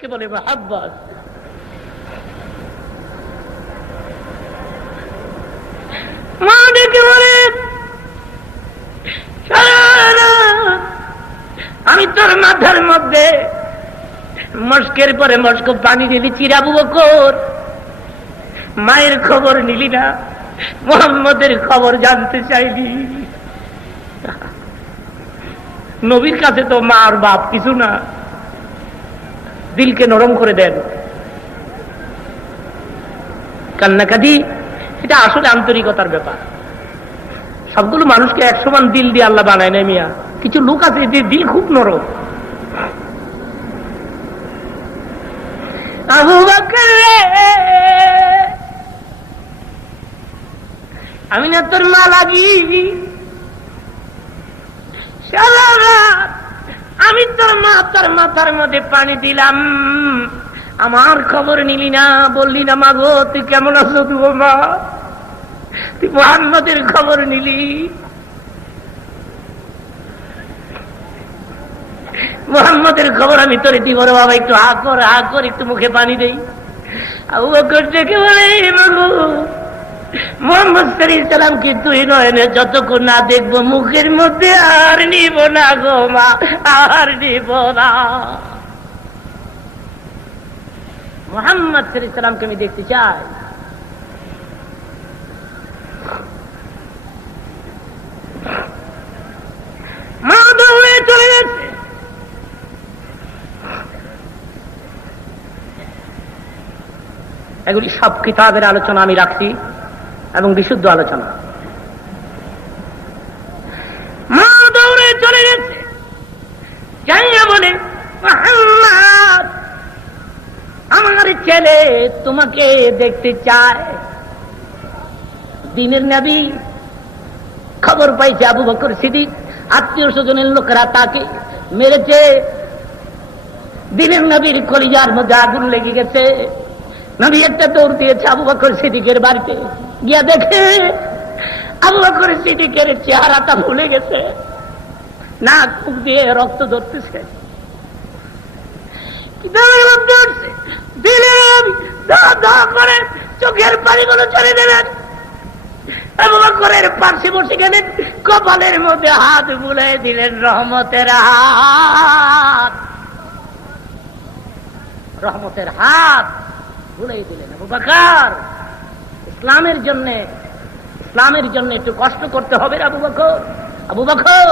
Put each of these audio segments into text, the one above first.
একে বলে মহব্বত। মা ডেকে বলে আমি তোর মাথার মধ্যে মস্কের পরে মস্ক পানি দিলি চিরাবু বকর, মায়ের খবর নিলি না, মোহাম্মদের খবর জানতে চাইলি। নবীর কাছে তো মা আর বাপ কিছু না, দিলকে নরম করে দেন। কান্নাকাটি এটা আসলে আন্তরিকতার ব্যাপার। সবগুলো মানুষকে এক সমান দিল দিয়ে আল্লাহ বানায় না মিয়া, কিছু লোক আছে যে দিল খুব নরম। আবু বকর আমি না তোর মা লাগি, সারা রাত আমি তোর মাথার মধ্যে পানি দিলাম, আমার খবর নিলি না, বললি না মা গো তুই কেমন আছো, তুই মা তুই মুহাম্মদের খবর নিলি। মুহাম্মদের খবর আমি তোরে দিব রে বাবা, একটু হা কর একটু মুখে পানি দেই। আবু বকর ডেকে বলে মাগো মুহাম্মদ সাল্লাল্লাহু আলাইহি সাল্লামকে তুই নয়নে যতক্ষণ না দেখবো মুখের মধ্যে আর নিব না গো মা, আর নিব না। মুহাম্মদ সাল্লাল্লাহু আলাইহি সাল্লামকে আমি দেখতে চাই। মা দৌড়ে চলে গেছে। এগুলি সব কিতাবের আলোচনা আমি রাখছি এবং বিশুদ্ধ আলোচনা। মা দৌড়ে চলে গেছে, যাইয়া বলে মুহাম্মদ আমার ছেলে তোমাকে দেখতে চায়। দিনের নবী খবর পাইছে আবু বকর সিদ্দিক, আত্মীয় স্বজনের লোকেরা তাকে মেরেছে। দিনের নবীর কলিজার মধ্যে আগুন লেগে গেছে। নবী একটা দৌড় দিয়েছে আবু বকর সিদ্দিকের বাড়িতে, গিয়া দেখে আবু বকর সিদ্দিকের চেহারাটা ভুলে গেছে, নাক মুখ দিয়ে রক্ত ধরতেছে। করে চোখের পানিগুলো চলে দিলেন। আবু বকরের পাশে বসে গেলেন, কপালের মধ্যে হাত বুলাই দিলেন, রহমতের হাত, রহমতের হাত ভুলেই দিলেন। আবু বকর ইসলামের জন্য একটু কষ্ট করতে হবে। আবু বকর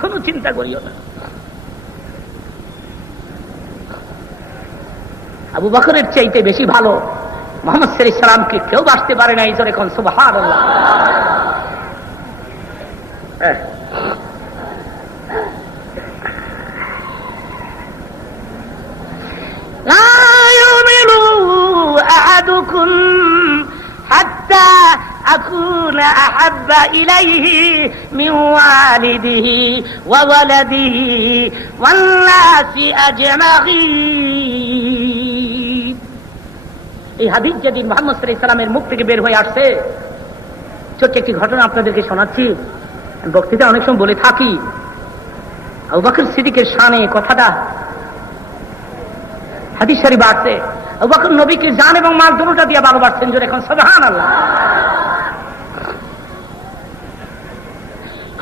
কোনো চিন্তা করিও না। আবু বকরের চাইতে বেশি ভালো মুহাম্মদ সাল্লাল্লাহু আলাইহি সাল্লামকে কেউ বাঁচতে পারে না। এই জোরে কোন সুবহানাল্লাহ। লা ইউমিনু আহাদুকুম হাত্তা আকুনা আহাব্বা ইলাইহি মিন ওয়ালিদিহি ওয়া ওয়ালাদিহি ওয়ান নাসি আজমাইন। এই হাদিস যেদিন মুহাম্মদ সাল্লাল্লাহু আলাইহি সাল্লামের মুখ থেকে বের হয়ে আসছে, ছোট্ট একটি ঘটনা আপনাদেরকে শোনাচ্ছি। বক্তৃতা অনেক সময় বলে থাকি, আবু বকর সিদ্দিকের শানে কথাটা হাদিস শরীফ আছে। আবু বকর নবীকে জান এবং মাল দুটোটা দিয়ে ভালোবাসতেন। জোরে এখন সুবহানাল্লাহ।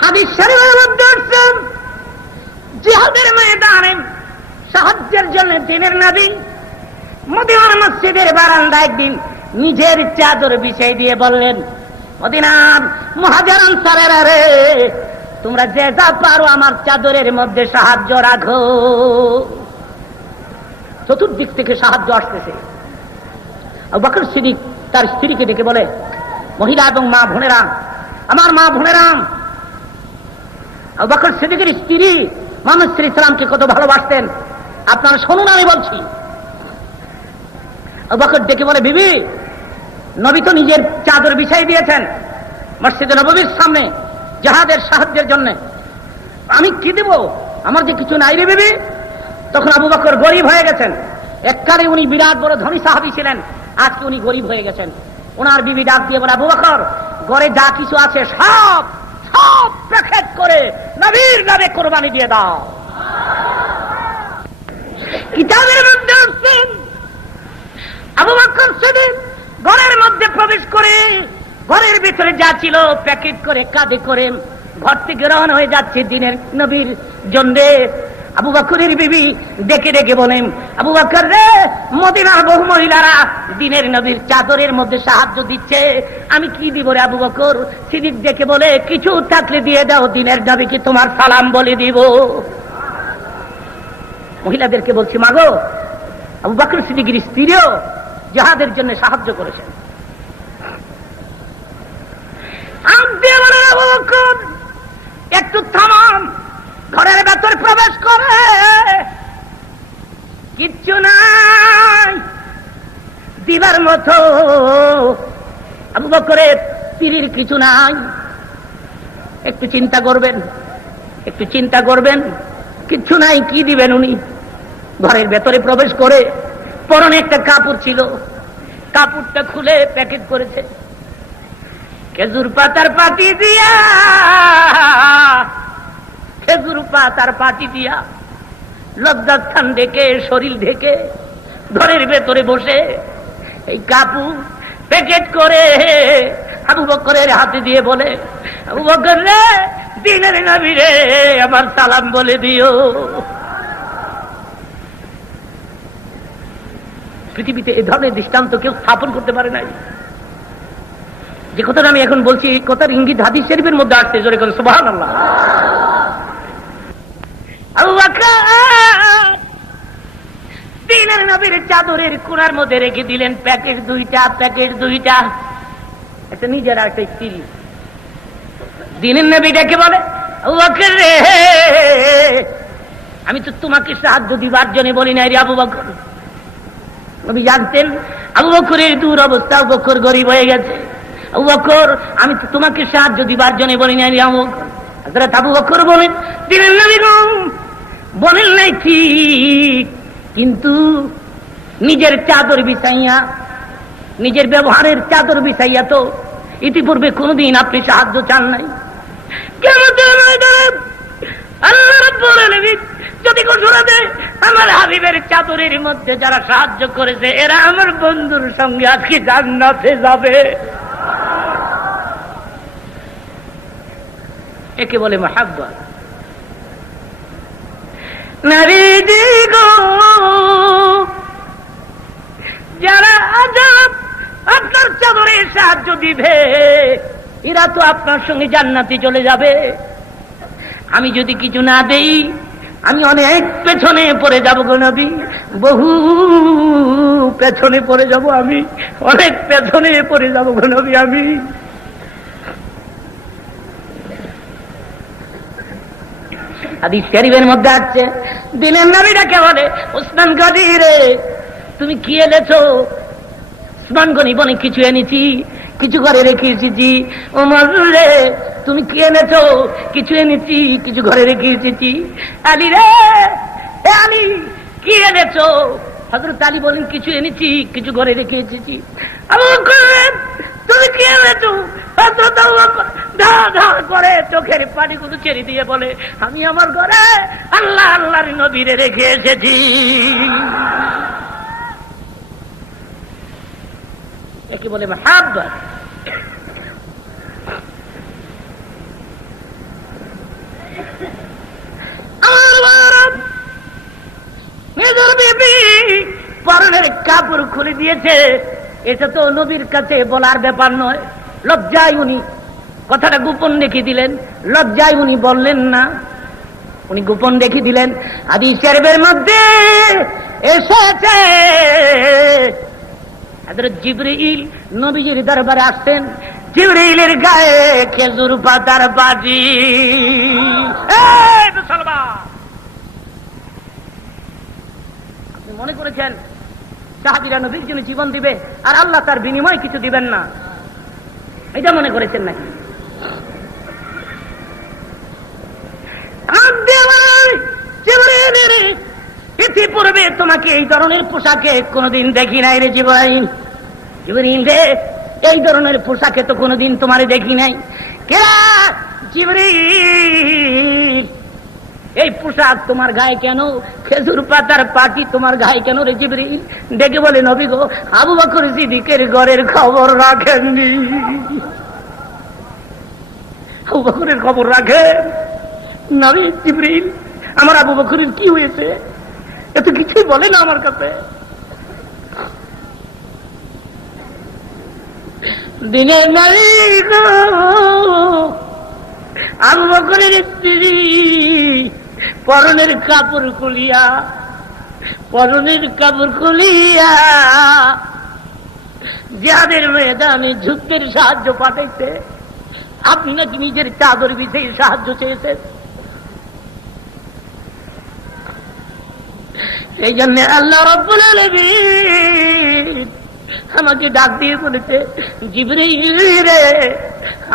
হাদিস শরীফের মধ্যে আছে জিহাদের ময়দানে সাহায্যের জন্য দিনের নবী মদিনার মসজিদের বারান্দায় একদিন নিজের চাদর বিছাই দিয়ে বললেন, মদিনার মুহাজির আনসারেরা রে, তোমরা যে যা পারো আমার চাদরের মধ্যে সাহায্য রাখো। চতুর্দিক থেকে সাহায্য আসতেছে। আবু বকর সিদ্দিক তার স্ত্রীকে ডেকে বলে, মহিলা এবং মা বোনেরা, আমার মা বোনেরা, আবু বকর সিদ্দিকের স্ত্রী মুহাম্মদ সাল্লাল্লাহু আলাইহি সাল্লামকে কত ভালোবাসতেন আপনারা শুনুন, আমি বলছি। আবু বকর ডেকে বলে, বিবি, নবী তো নিজের চাদর বিছাই দিয়েছেন মসজিদে নববীর সামনে জিহাদের সাহায্যের জন্য, আমি কি দেব? আমার যে কিছু নাই রে বিবি। তখন আবু বকর গরিব হয়ে গেছেন। এককালে উনি বিরাট বড় ধনী সাহাবী ছিলেন, আজকে উনি গরিব হয়ে গেছেন। ওনার বিবি ডাক দিয়ে বলে, আবু বকর, ঘরে যা কিছু আছে সব সব প্যাকেট করে নবীর নামে কোরবানি দিয়ে দাও। কিতাবের আবু বকর সিদ্দিক ঘরের মধ্যে প্রবেশ করে ঘরের ভিতরে যা ছিল প্যাকেট করে কাঁধে করে ঘর থেকে রওনা হয়ে যাচ্ছে দিনের নবীর জন্য। আবু বকরের বিবি ডেকে ডেকে বলেন, আবু বকর রে, মদিনার বহু মহিলারা দিনের নবীর চাদরের মধ্যে সাহায্য দিচ্ছে, আমি কি দিব রে আবু বকর? সিদ্দিক ডেকে বলে, কিছু থাকলে দিয়ে দাও, দিনের নবীকে তোমার সালাম বলে দিব। মহিলাদেরকে বলছি, মাগো, আবু বকর সিদ্দিকের স্ত্রীও জিহাদের জন্য সাহায্য করেছেন। আবু বকর একটু থামান, ঘরের ভেতর প্রবেশ করে কিচ্ছু নাই দিবার মতো। আবু বকরের স্ত্রীর কিছু নাই। একটু চিন্তা করবেন, একটু চিন্তা করবেন, কিচ্ছু নাই, কি দিবেন উনি? ঘরের ভেতরে প্রবেশ করে পরনে একটা কাপড় ছিল, কাপড়টা খুলে প্যাকেট করেছে খেজুর পাতার পাটি দিয়া, খেজুর পাতার পাটি দিয়া লজ্জাস্থান ঢেকে, শরীর ঢেকে ঘরের ভেতরে বসে এই কাপড় প্যাকেট করে আবু বকরের হাতে দিয়ে বলে, আবু বকর রে, দিনের নবী রে, আমার সালাম বলে দিও। পৃথিবীতে এই ধরনের দৃষ্টান্ত কেউ স্থাপন করতে পারে নাই। যে কথাটা আমি এখন বলছি, কথার ইঙ্গিত হাদিস শরীফের মধ্যে আসছে, জোরে করে সুবহানাল্লাহ। আবু বকর দিনের নবীর চাদরের কোণার মধ্যে রেখে দিলেন প্যাকেট দুইটা, প্যাকেট দুইটা, একটা নিজের আর একটা স্ত্রী। দিনের নবী ডেকে বলে, আবু বকর রে, আমি তো তোমাকে সাহায্য দিবার জন্য বলি নাই রে আবু বকর। নবী জানতেন আবু বকরের দূর অবস্থা, আবু বকর গরিব হয়ে গেছে। আবু বকর, আমি তো তোমাকে সাহায্য দিবার জন্য বলি নাই রে আবু বকর। হযরত আবু বকর বলেন, দিনের নবী বলেন নাই ঠিক, কিন্তু নিজের চাদর বিছাইয়া, নিজের ব্যবহারের চাদর বিছাইয়া তো ইতিপূর্বে কোনদিন আপনি সাহায্য চান নাই। আল্লাহ রাব্বুল আলামিন যদি ঘোষণা দেয়, আমার হাবিবের চাদরের মধ্যে যারা সাহায্য করেছে এরা আমার বন্ধুর সঙ্গে আজকে জান্নাতে যাবে, একে বলে মাহাব্বত। নারী দিগো, যারা আজাব আপনার চাদরে সাহায্য দিবে এরা তো আপনার সঙ্গে জান্নাতে চলে যাবে। আমি যদি কিছু না দেই, আমি অনেক পেছনে পড়ে যাব গো নবী, বহু পেছনে পড়ে যাব, আমি অনেক পেছনে পড়ে যাব গো নবী। আমি হাদিস শরীফের মধ্যে আছে, দিনের নবী ডাকে বলে, ওসমান গনি রে, তুমি কি এনেছো? ওসমান গনি বলে, কিছু এনেছি, কিছু ঘরে রেখে এসেছি। ওমর রে, তুমি কি এনেছো? কিছু এনেছি, কিছু ঘরে রেখে এসেছি। আলী রে, আলী কি এনেছো? হযরত আলী বলেন, কিছু এনেছি, কিছু ঘরে রেখে এসেছি। আবু বকর, তুমি কি এনেছো? হযরত আবু বকর ধা ধা করে চোখের পানিগুলো ছেড়ে দিয়ে বলে, আমি আমার ঘরে আল্লাহ আল্লাহর নবীরে রেখে এসেছি। একে বলে মাহাব্বত। নিজের বিবি পরনের কাপড় খুলে দিয়েছে, এটা তো নবীর কাছে বলার ব্যাপার নয়। লজ্জায় উনি কথাটা গোপন রেখে দিলেন, লজ্জায় উনি বললেন না, উনি গোপন রেখে দিলেন। হাদিস শরীফের মধ্যে এসেছে, হযরত জিবরীল নবীজির দরবারে আসতেন, জিবরীলের গায়ে খেজুর পাতার বাজি। আপনি মনে করেছেন সাহাবীরা নবীর জন্য জীবন দিবে আর আল্লাহ তার বিনিময়ে কিছু দিবেন না, এটা মনে করেছেন নাকি? ইতিপূর্বে তোমাকে এই ধরনের পোশাকে কোনোদিন দেখি নাই রে জিবরাইল। জিবরাইল রে, এই ধরনের পোশাকে তো কোনোদিন তোমারে দেখি নাই। জিবরাইল, এই পোশাক তোমার গায়ে কেন? খেজুর পাতার পাটি তোমার গায়ে কেন রে জিবরিল? ডেকে বলে, নবী গো, আবু বকর সিদ্দিকের ঘরের খবর রাখেননি। আবু বকরের খবর রাখেন? নবী, জিবরিল, আমার আবু বকরের কি হয়েছে? এত কিছুই বলে না আমার কাছে। দিনের নারী গো, আবু বকরের স্ত্রী পরনের কাপড় খুলিয়া জিহাদের ময়দানে যুদ্ধের সাহায্য পাঠাইতে। আপনি নাকি নিজের চাদর বিছিয়ে সাহায্য চেয়েছেন। সেই জন্য আল্লাহ রাব্বুল আলামিন আমাকে ডাক দিয়ে বলেছে, জিবরিল রে,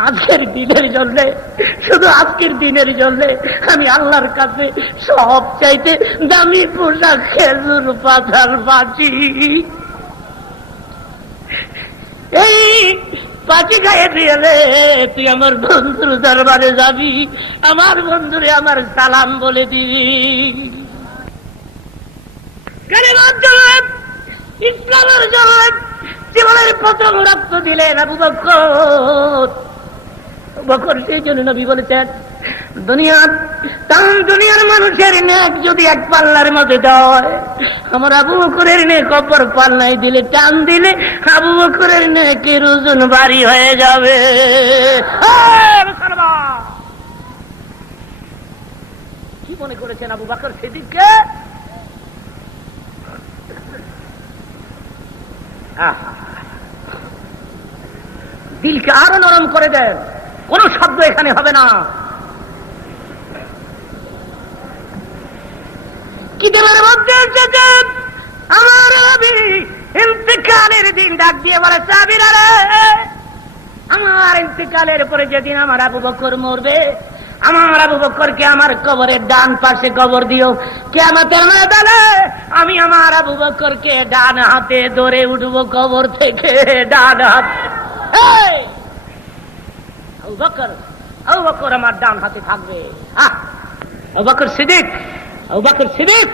আজকের দিনের জন্য, শুধু আজকের দিনের জন্য আমি আল্লাহর কাছে সবচাইতে দামি পোশাক খেজুর পাতার পাচি, এই পাচি গায়ে দিয়ে তুই আমার বন্ধুর দরবারে যাবি, আমার বন্ধুরে আমার সালাম বলে দিবি। ইসলামের জন্য জীবনের প্রথম রক্ত দিলেন আবু বকর। সেই জন্য নবী বলেছেন, দুনিয়ার মানুষের নেক যদি এক পাল্লার মধ্যে দেয়, আমার আবু বকরের নেক অপর পাল্লায় দিলে, টান দিলে আবু বকরের নেকের ওজন ভারী হয়ে যাবে। কি মনে করেছেন আবু বকর সিদ্দিককে? দিলকে আরো নরম করে দেন, কোন শব্দ এখানে হবে না। কি দেবের মধ্যে আমার ইন্তেকালের দিন ডাক দিয়ে বলে, সাহাবীরা রে, আমার ইন্তেকালের পরে যেদিন আমার আবু বকর মরবে, আমার আবু বকরকে আমার কবরের ডান পাশে কবর দিও। কিয়ামতের ময়দানে আমি আমার আবু বকরকে ডান হাতে ধরে উঠবো কবর থেকে, ডান হাতে। আবু বকর আমার ডান হাতে থাকবে। আবু বকর সিদ্দিক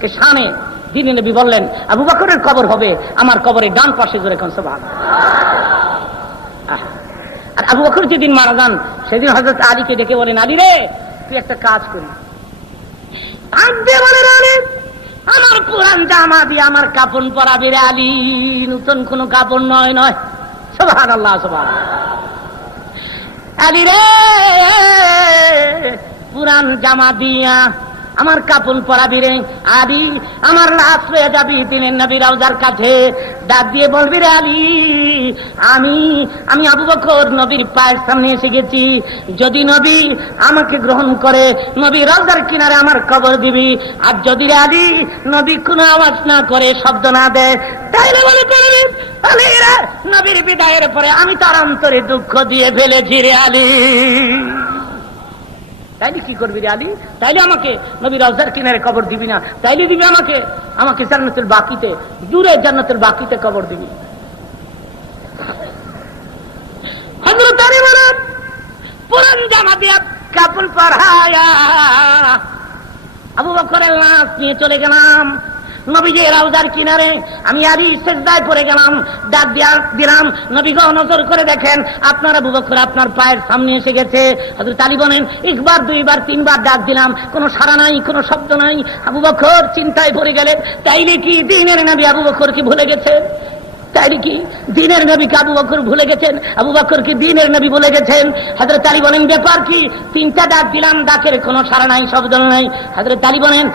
কে শানে দিনে নবী বললেন, আবু বকরের কবর হবে আমার কবরের ডান পাশে, জোরে কোন সুবহানাল্লাহ। আর আবু বকর যেদিন মারা যান, সেদিন হযরত আলীকে ডেকে বলেন, আলী রে, তুই একটা কাজ করি, বলেন আলী, আমার পুরান জামা দিয়ে আমার কাপড় পরাবি রে আলী, নতুন কোন কাপড় নয়। সুবহানাল্লাহ, সুবহানাল্লাহ। আলী রে, পুরান জামা দিয়া আমার কাপড় পরাবি রে আলী, আমার লাশ হয়ে যাবি দিনের নবী রওজার কাছে, ডাক দিয়ে বলবি রে আলী, আমি আবু বকর নবীর পায়ের সামনে এসে গেছি, যদি নবী আমাকে গ্রহণ করে নবী রওজার কিনারে আমার কবর দিবি, আর যদি রে আলী নবী কোনো আওয়াজ না করে, শব্দ না দেয়, তাইলে বলে করবি আলী রে, নবীর বিদায়ের পরে আমি তার অন্তরে দুঃখ দিয়ে ফেলেছি রে আলী। তাইলে কি করবি রে আলী? তাইলে আমাকে নবী রওজার কিনারে কবর দিবি না, তাইলে দিবি আমাকে জান্নাতুল বাকিতে, দূরে জান্নাতুল বাকিতে কবর দিবি। হযরত আলী বলেন, পুরান জামা দিয়ে কাপড় পরায়া আবু বকরের লাশ নিয়ে চলে গেলাম নবীজি রওজার কিনারে। আমি আলী সিজদায় পড়ে গেলাম, ডাক দিলাম, নবী গো নজর করে দেখেন আপনার আবু বকর আপনার পায়ের সামনে এসে গেছে। হযরত আলী বলেন, একবার দুইবার তিনবার ডাক দিলাম, কোনো সাড়া নাই, কোনো শব্দ নাই। আবু বকর চিন্তায় পড়ে গেলেন, তাইলে কি দিনের নবী আবু বকর কি ভুলে গেছে? তাইলে কি দিনের নবীকে আবু বকর ভুলে গেছেন? আবু বকর কি দিনের নবী ভুলে গেছেন? হযরত আলী বলেন, ব্যাপার কি? তিনটা ডাক দিলাম, ডাকের কোনো সাড়া নাই, শব্দ নাই। হযরত আলী বলেন,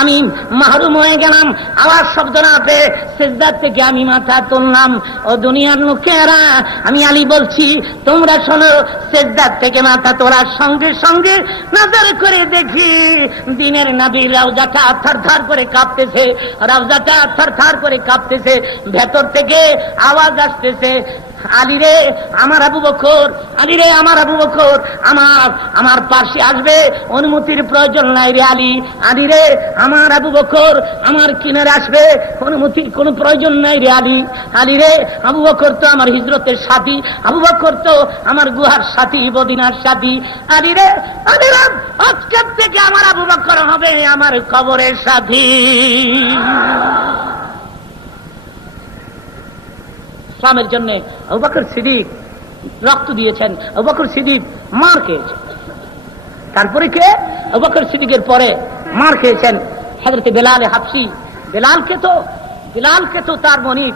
আমি মাহরুম হয়ে গেলাম, আওয়াজ শব্দ না পেয়ে সিজদা থেকে আমি মাথা তুললাম। ও দুনিয়ার লোকেরা, আমি আলী বলছি, তোমরা শোনো, সিজদা থেকে মাথা তোলার সঙ্গে সঙ্গে নজর করে দেখি দিনের নবী রওজাটা থরথর করে কাঁপতেছে, রওজাটা থরথর করে কাঁপতেছে, ভেতর থেকে আওয়াজ আসতেছে, আলী রে আমার আবু বকর, আলী রে আমার আবু বকর, আমার পাশে আসবে, অনুমতির প্রয়োজন নাই রে আলী। আলী রে আমার আবু বকর, আমার কিনারে আসবে, অনুমতির কোনো প্রয়োজন নাই রে আলী। আলী রে আবু বকর তো আমার হিজরতের সাথী, আবু বকর তো আমার গুহার সাথী, মদিনার সাথী। আলী রে, আলী রে আজকের থেকে আমার আবু বকর হবে আমার কবরের সাথী। ইসলামের জন্য আবু বকর সিদ্দিক রক্ত দিয়েছেন, আবু বকর সিদ্দিক মার খেয়েছেন। তারপরে কে? আবু বকর সিদ্দিকের পরে মার খেয়েছেন হযরত বেলাল হাবশী। বেলালকে তো তার মনিব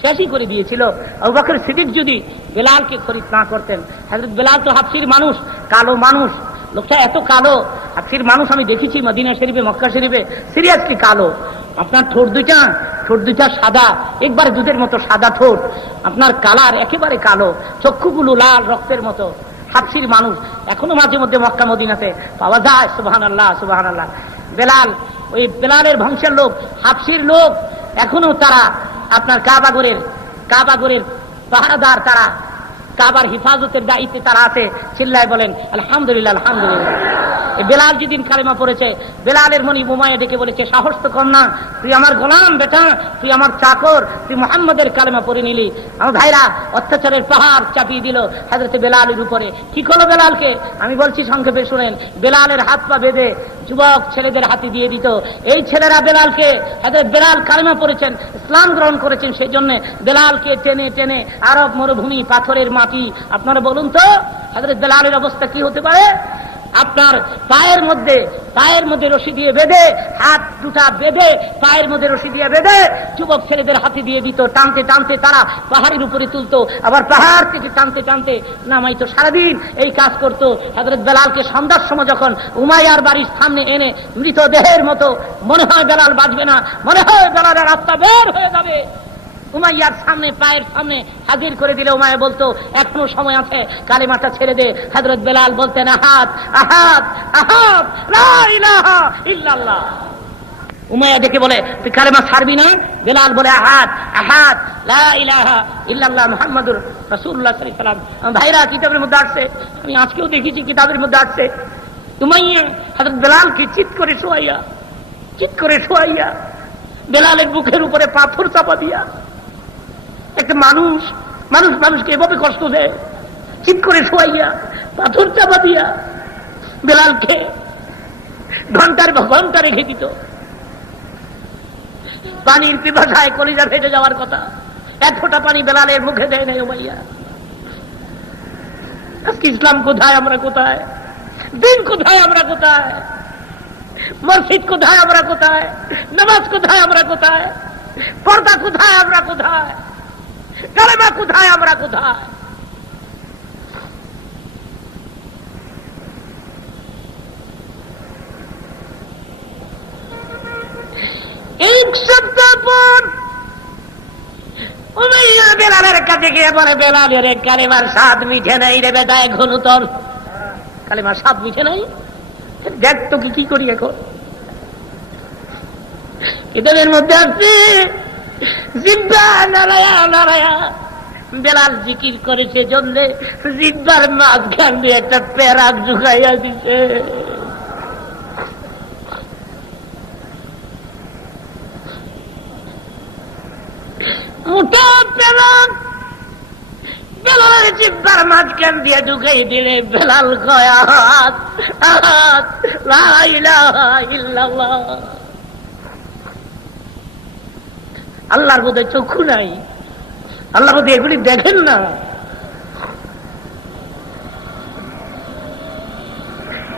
শেষই করে দিয়েছিল। আবু বকর সিদ্দিক যদি বেলালকে খরিদ না করতেন, হযরত বেলাল তো হাবশীর মানুষ, কালো মানুষ, লোকটা এত কালো। হাবশীর মানুষ আমি দেখেছি মদিনা শরীফে, মক্কা শরীফে, সিরিয়াসলি কালো। আপনার ঠোঁট দুইটা সাদা, একবারে দুধের মতো সাদা ঠোঁট, আপনার কালার একেবারে কালো, চক্ষুগুলো লাল রক্তের মতো। হাবশীর মানুষ এখনো মাঝে মধ্যে মক্কা মদিনাতে পাওয়া যায়। সুবহানাল্লাহ, সুবহানাল্লাহ। বেলাল, ওই বেলালের বংশের লোক, হাবশীর লোক, এখনো তারা আপনার কাবাগরের পাহারাদার, তারা কাবার হিফাজতের দায়িত্বে তারা আছে। চিল্লায় বলেন আলহামদুলিল্লাহ, আলহামদুলিল্লাহ। বেলাল যেদিন কালেমা পড়েছে, বেলালের মনিব উমাইয়া ডেকে বলেছে, সাহস তো কম না, তুই আমার গোলাম বেটা, তুই আমার চাকর, তুই মুহাম্মদের কালেমা পড়ে নিলি। আমার ভাইরা অত্যাচারের পাহাড় চাপিয়ে দিল হযরত বেলালের উপরে। কি করলো বেলালকে? আমি বলছি সংক্ষেপে শুনেন। বেলালের হাত পা বেঁধে যুবক ছেলেদের হাতে দিয়ে দিত। এই ছেলেরা বেলালকে, হযরত বেলাল কালেমা পড়েছেন, ইসলাম গ্রহণ করেছেন, সেই জন্য বেলালকে টেনে টেনে আরব মরুভূমি, পাথরের মাটি, আপনারা বলুন তো হযরত বেলালের অবস্থা কি হতে পারে? আপনার পায়ের মধ্যে রশি দিয়ে বেঁধে, হাত দুটা বেঁধে পায়ের মধ্যে রশি দিয়ে বেঁধে যুবক ছেলেদের হাতে দিয়ে দিত। টানতে টানতে তারা পাহাড়ের উপরে তুলতো, আবার পাহাড় থেকে টানতে টানতে নামাইতো। সারাদিন এই কাজ করতো। হযরত বেলালকে সন্ধ্যার সময় যখন উমাইয়ার বাড়ির সামনে এনে মৃতদেহের মতো, মনে হয় বেলাল বাঁচবে না, মনে হয় বেলালের আত্মা বের হয়ে যাবে, উমাইয়ার সামনে, পায়ের সামনে হাজির করে দিলে উমাইয়া বলতো এখনো সময় আছে, কালেমাটা ছেড়ে দে। হযরত বেলাল বলতেন আহাদ, আহাদ, আহাদ, লা ইলাহা ইল্লাল্লাহ। উমাইয়া ডেকে বলে তুই কালেমা ছাড়বি না? বেলাল বলে আহাদ, আহাদ, লা ইলাহা ইল্লাল্লাহ মুহাম্মাদুর রাসূলুল্লাহ সাল্লাল্লাহু আলাইহি ওয়াসাল্লাম। ভাইরা, কিতাবের মধ্যে আসছে, আমি আজকেও দেখেছি কিতাবের মধ্যে আসছে, উমাইয়া হযরত বেলালকে চিৎ করে শোয়াইয়া বেলালের বুকের উপরে পাথর চাপা দিয়া, একটা মানুষকে এভাবে কষ্ট দেয়, চিৎ করে শোয়াইয়া পাথর চাপা দিয়া বেলালকে ঘন্টার ঘন্টা রেখে দিত। পানির পিপাসায় কলিজা ফেটে যাওয়ার কথা, এক ফোঁটা পানি বেলালের মুখে দেয় নাই উমাইয়া। আজকে ইসলাম কোথায়, আমরা কোথায়? দিন কোথায়, আমরা কোথায়? মসজিদ কোথায়, আমরা কোথায়? নামাজ কোথায়, আমরা কোথায়? পর্দা কোথায়, আমরা কোথায়? কালেমা কোথায়, আমরা কোথায়? এক সপ্তাহ পর উমাইয়া বেলালের কাছে গিয়ে বলে, বেলালের কালেমার স্বাদ মিঠে নাই রে বেটা, এখনো তোর কালেমার স্বাদ মিঠে নাই, দেখ তোকে কি করি এখন। কিতাবের মধ্যে আছে জিহ্বা নাড়ায়া নাড়ায়া বেলাল জিকির করেছে জন্য জিহ্বার মাঝখান দিয়ে একটা পেরাক ঢুকাইয়া দিছে। মোটা পেরাক বেলালের জিহ্বার মাঝখান দিয়ে ঢুকাই দিলে বেলাল কয় আহাদ, আহাদ, লা ইলাহা ইল্লাল্লাহ। আল্লাহর বোধহয় চক্ষু নাই, আল্লাহ বোধহয় এগুলি দেখেন না।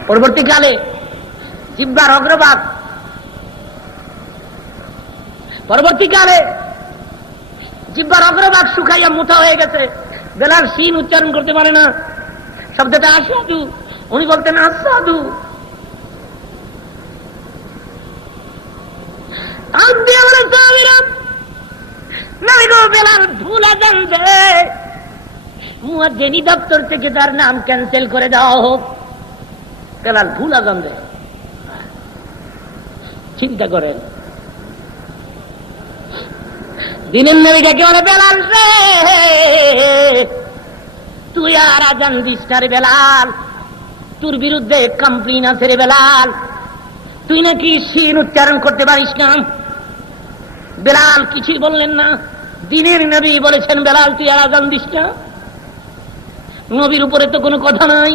পরবর্তীকালে জিহ্বার অগ্রভাগ, শুকাইয়া মোটা হয়ে গেছে। বেলাল সিন উচ্চারণ করতে পারে না, শব্দটা আসাদু, উনি বলতেন আসাদু। বেলাল ভুল আজান দেয়, মুয়াজ্জিনি দপ্তর থেকে তার নাম ক্যান্সেল করে দেওয়া হোক। বেলাল ভুল আজান দেয়, চিন্তা করেন। দিনের নবী ডেকে বলে, বেলাল রে, তুই আর আজান দিস না রে বেলাল, তোর বিরুদ্ধে কমপ্লেন আছে রে বেলাল, তুই নাকি শিন উচ্চারণ করতে পারিস না। বেলাল কিছুই বললেন না। দিনের নবী বলেছেন, বেলাল তুই আর আজান দিস না। নবীর উপরে তো কোনো কথা নাই।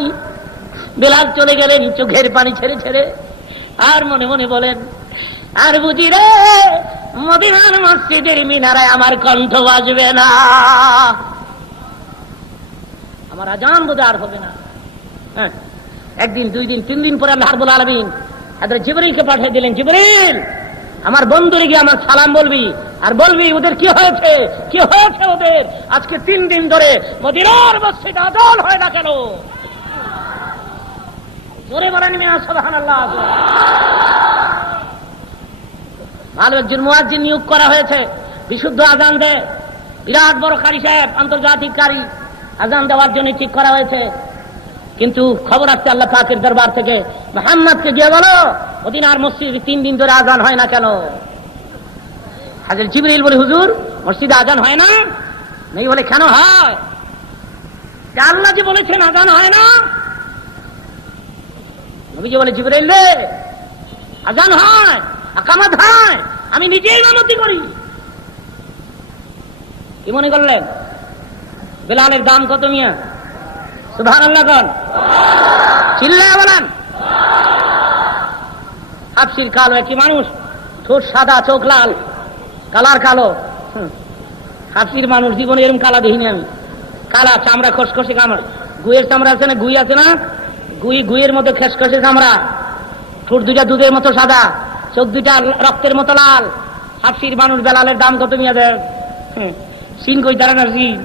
বেলাল চলে গেলেন চোখের পানি ছেড়ে ছেড়ে, আর মনে মনে বলেন, আর বুঝি রে মদিনার মসজিদের মিনারায় আমার কণ্ঠ বাজবে না, আমার আজান বোধ আর হবে না। হ্যাঁ, একদিন, দুই দিন, 3 দিন পরে আল্লাহ রাব্বুল আলামিন হযরত জিবরীলকে পাঠিয়ে দিলেন, জিবরীল আমার বন্ধুরে গিয়ে আমার সালাম বলবি, আর বলবি ওদের কি হয়েছে, কি হয়েছে ওদের, আজকে 3 দিন ধরে মদিনার মসজিদে আজান হয় না কেন। জোরে বলেন মিয়া সুবহানাল্লাহ। ভালো একজন মুয়াজ্জিন নিয়োগ করা হয়েছে, বিশুদ্ধ আজান দেয়, বিরাট বড় কারি সাহেব, আন্তর্জাতিক কারি, আজান দেওয়ার জন্য ঠিক করা হয়েছে। কিন্তু খবর আসছে আল্লাহ পাকের দরবার থেকে, মুহাম্মদকে গিয়ে বলো মদিনার মসজিদে 3 দিন ধরে আজান হয় না কেন। হযরত জিবরীল বলে, হুজুর মসজিদে আজান হয় না? নেই। বলে কেন হয়? আল্লাহ যে বলেছেন আজান হয় না। নবীজি বলে, জিবরীল রে, আজান হয়, আকামত হয়, আমি নিজেই ইমামতি করি। কি মনে করলেন? বেলালের দাম কত মিয়া? সুবহানাল্লাহ কোন? চিল্লায় বলেন। হাফসির কালো একটি মানুষ, ঠোঁট সাদা, চোখ লাল, কালার কালো। হাফসির মানুষ জীবনে এরকম কালা দেখিনি আমি। কালা চামড়া, খসখসে কামড়, গুয়ের চামড়া আছে না, গুই আছে না, গুইয়ের মতো খসখসে চামড়া, ঠোঁট 2টা দুধের মতো সাদা, চোখ 2টা রক্তের মতো লাল। হাফসির মানুষ। বেলালের দাম কত মিয়া দেয়? সিন কই তারা না, সিন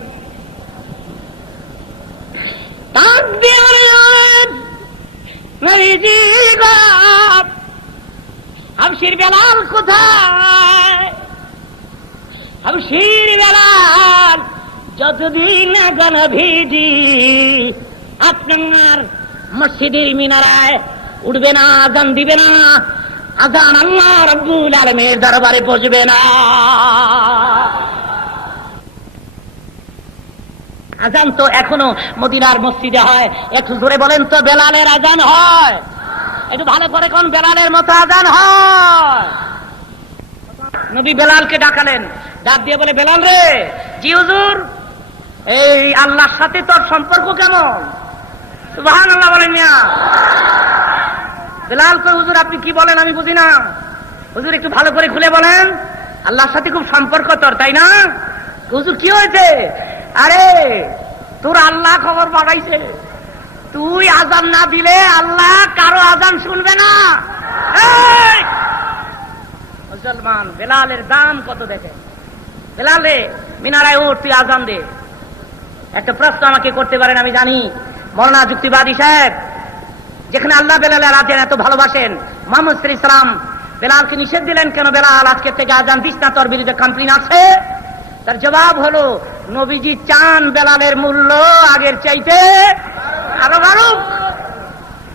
হাফসির বেলাল কোথায়? হাফসির বেলাল যতদিন আজান ভিজি আপনার মসজিদের মিনারায় উঠবে না, আজান দিবে না, আজান আল্লাহ রাব্বুল আলামিনের দরবারে পৌঁছবে না। আজান তো এখনো মদিনার মসজিদে হয়। একটু জোরে বলেন তো, বেলালের আজান হয়? একটু ভালো করে কোন, বেলালের মতো আজান হয়? নবী বেলালকে ডাকালেন, ডাক দিয়ে বলে, বেলাল রে। জি হুজুর। এই আল্লাহর সাথে তোর সম্পর্ক কেমন? সুবহানাল্লাহ বলেন মিয়া। বেলাল কই, হুজুর আপনি কি বলেন আমি বুঝি না। হুজুর একটু ভালো করে খুলে বলেন। আল্লাহর সাথে খুব সম্পর্ক তোর, তাই না? হুজুর কি হয়েছে? আরে তোর আল্লাহ খবর পাঠাইছে, তুই আজান না দিলে আল্লাহ কারো আজান শুনবে না। মুসলমান, বেলালের দাম কত দেখে। বেলালে মিনারায় উঠ, তুই আজান দে। একটা প্রশ্ন আমাকে করতে পারেন, আমি জানি মৌলানা যুক্তিবাদী সাহেব, যেখানে আল্লাহ বেলালের আজান এত ভালোবাসেন, মুহাম্মদ সাল্লাল্লাহু আলাইহি ওয়াসাল্লাম বেলালকে নিষেধ দিলেন কেন? বেলাল আজকে থেকে আজান দিস না, তোর বিরুদ্ধে কমপ্লেন আছে। তার জবাব হলো, নবীজি চান বেলালের মূল্য আগের চাইতে আরো বাড়ুক।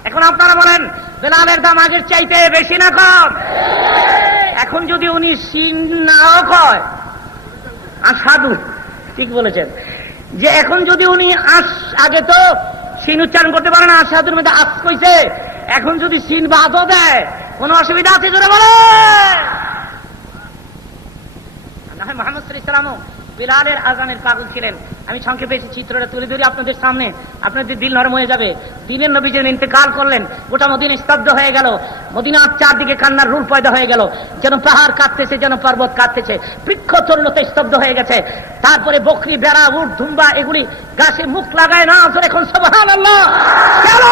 এখন আপনারা বলেন, বেলালের দাম আগের চাইতে বেশি না কম? এখন যদি উনি সিন নাও কয়, আসাদু, ঠিক বলেছেন, যে এখন যদি উনি আগে তো সিন উচ্চারণ করতে পারে না, আসাদুর মধ্যে আস কইছে, এখন যদি সিন বাদও দেয় কোনো অসুবিধা আছে? জোরে বলে। মুহাম্মদ সাল্লাল্লাহু আলাইহি ওয়াসাল্লাম বেলালের আজানের পাগল ছিলেন। আমি সংক্ষেপে চিত্রটা তুলে ধরি আপনাদের সামনে, আপনাদের দিল নরম হয়ে যাবে। দিনের নবী যেন ইন্তেকাল করলেন, গোটা মদিনা স্তব্ধ হয়ে গেল। মদিনার চারদিকে কান্নার রূপ পয়দা হয়ে গেল, যেন পাহাড় কাঁদতেছে, যেন পর্বত কাঁদতেছে, বৃক্ষ তরুলতে স্তব্ধ হয়ে গেছে। তারপরে বকরি, বেড়া, উট, ধুম্বা এগুলি গাছে মুখ লাগায় না, জোরে এখন সুবহানাল্লাহ কেন?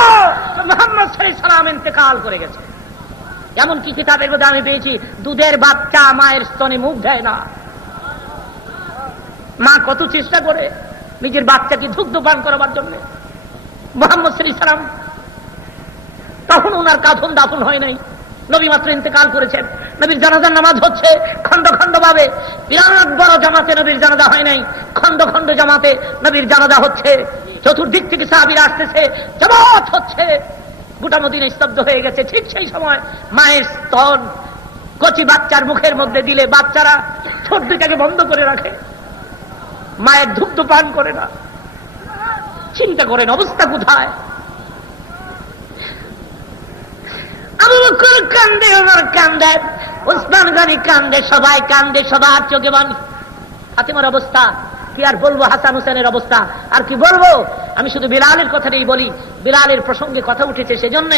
মুহাম্মদ সাল্লাল্লাহু আলাইহি ওয়াসাল্লাম ইন্তেকাল করে গেছে। এমন কি কিতাবের মধ্যে আমি পেয়েছি, দুধের বাচ্চা মায়ের স্তনে মুখ দেয় না। মা কত চেষ্টা করে নিজের বাচ্চাকে দুগ্ধ পান করাবার জন্য। মুহাম্মদ সাল্লাল্লাহু আলাইহি ওয়াসাল্লাম তখন ওনার কাফন দাফন হয় নাই, নবী মাত্র ইন্তেকাল করেছেন। নবীর জানাজার নামাজ হচ্ছে খন্ড খন্ড ভাবে, বিরাট বড় জামাতে নবীর জানাজা হয় নাই, খন্ড খন্ড জামাতে নবীর জানাজা হচ্ছে। চতুর্দিক থেকে সাহাবীরা আসতেছে, জামাত হচ্ছে, গোটা মদিনা স্তব্ধ হয়ে গেছে। ঠিক সেই সময় মায়ের স্তন কচি বাচ্চার মুখের মধ্যে দিলে বাচ্চারা ঠোঁট দুটাকে বন্ধ করে রাখে, মায়ের দুগ্ধ পান করে না। চিন্তা করেন অবস্থা কোথায়। আবু বকর কান্দে, ওমর কান্দে, ওসমান গনি কান্দে, সবাই কান্দে, সবার চোখে পানি। ফাতেমার অবস্থা কি আর বলবো, হাসান হোসেনের অবস্থা আর কি বলবো। আমি শুধু বিলালের কথাটাই বলি, বিলালের প্রসঙ্গে কথা উঠেছে সেজন্য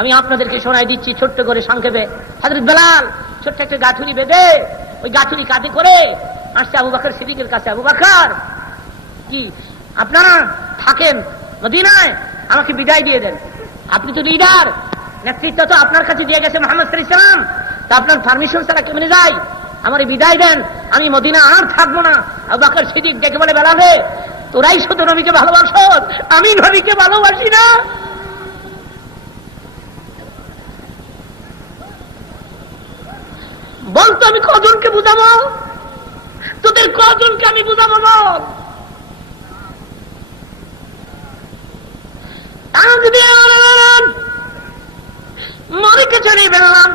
আমি আপনাদেরকে শোনাই দিচ্ছি ছোট্ট করে সংক্ষেপে। হযরত বেলাল ছোট্ট একটা গাঁঠুরি বেঁধে ওই গাঁঠুরি কাঁধে করে আসছে আবু বকর সিদ্দিকের কাছে। আবু বকর, কি আপনারা থাকেন মদিনায়, আমাকে বিদায় দিয়ে দেন। আপনি তো লিডার, নেতৃত্ব তো আপনার কাছে দিয়ে গেছে মুহাম্মদ সাল্লাল্লাহু আলাইহি ওয়াসাল্লাম, তা আপনার পারমিশন ছাড়া কেমনে যায়? আমারে বিদায় দেন, আমি মদিনা আর থাকবো না। আবু বকর সিদ্দিক ডেকে বলে, বেলাল রে, তোরাই শুধু নবীকে ভালোবাসো, আমি নবীকে ভালোবাসি না। বলতো আমি কজনকে বুঝাবো, তোদের কজনকে আমি বুঝাবো বল। মরিকে চলে বেরলাম,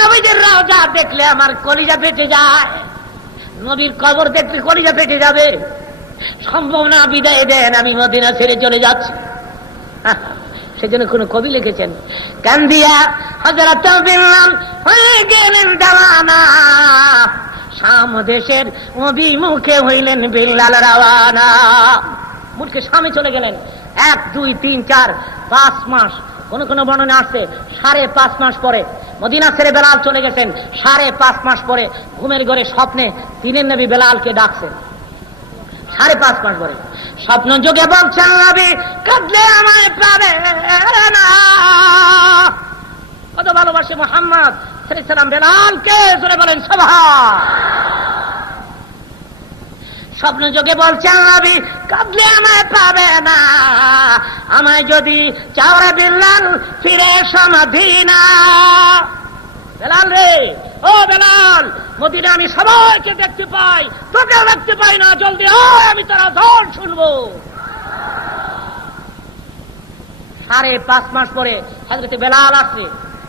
নবীদের রওজা দেখলে আমার কলিজা ফেটে যায়, নবীর কবর দেখলে কলিজা ফেটে যাবে। সম্ভব না, বিদায় দেন, আমি মদিনা ছেড়ে চলে যাচ্ছি। সেজন্য কোন কবি লিখেছেন, কান্দিয়া হযরত বিল্লাল হয়ে গেলেন দেওয়ানা, শাম দেশের অভিমুখে হইলেন বিল্লাল রওয়ানা। মুখে শামে চলে গেলেন। 1, 2, 3, 4, 5 মাস, কোন কোন বর্ণনা আসছে 5.5 মাস পরে মদিনা ছেড়ে বেলাল চলে গেছেন। 5.5 মাস পরে ঘুমের ঘরে স্বপ্নে দিনের নবী বেলালকে ডাকছেন। 5.5 মাস পরে স্বপ্ন যোগে বলছেন, নবী কাঁদলে আমায় পাবে না। কত ভালোবাসে মুহাম্মদ সাল্লাল্লাহু আলাইহি ওয়াসাল্লাম বেলালকে, জোরে বলেন সুবহান। স্বপ্ন যোগে বলছেন, নবী কাঁদলে আমায় পাবে না, আমায় যদি চাওয়া বিল্লাল ফিরে এসো মদিনা। বেলাল রে, ও বেলাল, মদিনা আমি সবাইকে দেখতে পাই, তোকেও দেখতে পাই না, জলদি আয়, আমি তোর আযান শুনবো। 5.5 মাস পরে হযরত বেলাল আসছে।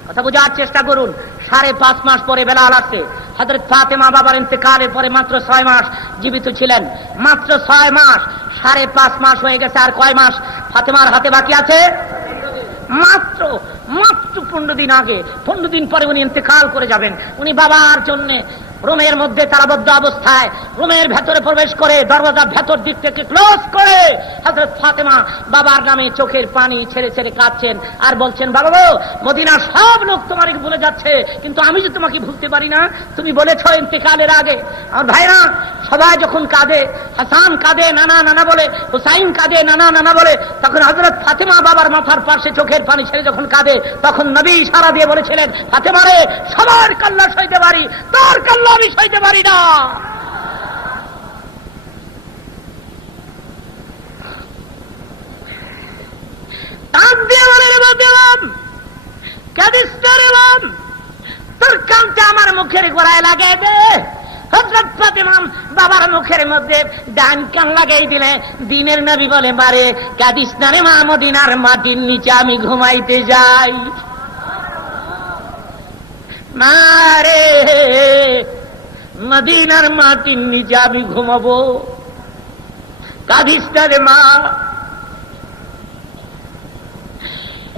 কথা বোঝার চেষ্টা করুন, 5.5 মাস পরে বেলাল আসছে। হযরত ফাতেমা বাবার ইন্তেকালের পরে মাত্র 6 মাস জীবিত ছিলেন, মাত্র 6 মাস। 5.5 মাস হয়ে গেছে, আর কয় মাস ফাতেমার হাতে বাকি আছে? মাত্র 15 দিন আগে, 15 দিন পরে উনি ইন্তেকাল করে যাবেন। উনি বাবার জন্য রুমের মধ্যে তালাবদ্ধ অবস্থায় রুমের ভেতরে প্রবেশ করে দরজা ভেতর দিক থেকে ক্লোজ করে হযরত ফাতেমা বাবার নামে চোখের পানি ছেড়ে ছেড়ে কাঁদছেন আর বলছেন, বাবা গো, মদিনার সব লোক তোমাকে ভুলে যাচ্ছে, কিন্তু আমি যে তোমাকে ভুলতে পারি না, তুমি বলেছো ইন্তেকালের আগে। আর ভাইরা সবাই যখন কাঁদে, হাসান কাঁদে নানা নানা বলে, হুসাইন কাঁদে নানা নানা বলে, তখন হযরত ফাতেমা বাবার মাথার পাশে চোখের পানি ছেড়ে যখন কাঁদে, তখন নবী ইশারা দিয়ে বলেছিলেন, ফাতেমা রে, সবার কান্না সইতে পারি, তোর কান্না আমি সইতে পারি না। তোর কানটা আমার মুখের গোড়ায় লাগাই দে। হযরত ফাতেমা বাবার মুখের মধ্যে ডান কান লাগাই দিলে দিনের নবী বলে, মারে কাঁদিস না রে মা, মদিনার মাটির নিচে আমি ঘুমাইতে যাই। মারে, মদিনার মাটির নিচে আমি ঘুমাবো, কাঁদিস না রে মা।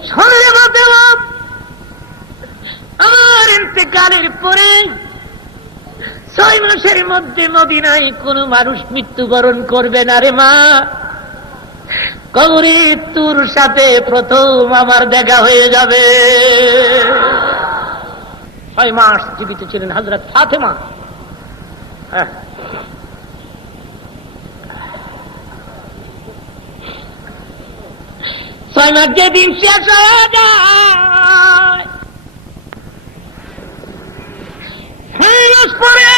শুনলে বলতে আমার ইন্তেকালের পরে 6 মাসের মধ্যে মদিনায় কোন মানুষ মৃত্যুবরণ করবে না রে মা। কবরে তোর সাথে প্রথম আমার দেখা হয়ে যাবে। 6 মাস জীবিত ছিলেন হযরত ফাতেমা। 6 মাস যেদিন শেষ হয়ে যায়, 6 মাস পরে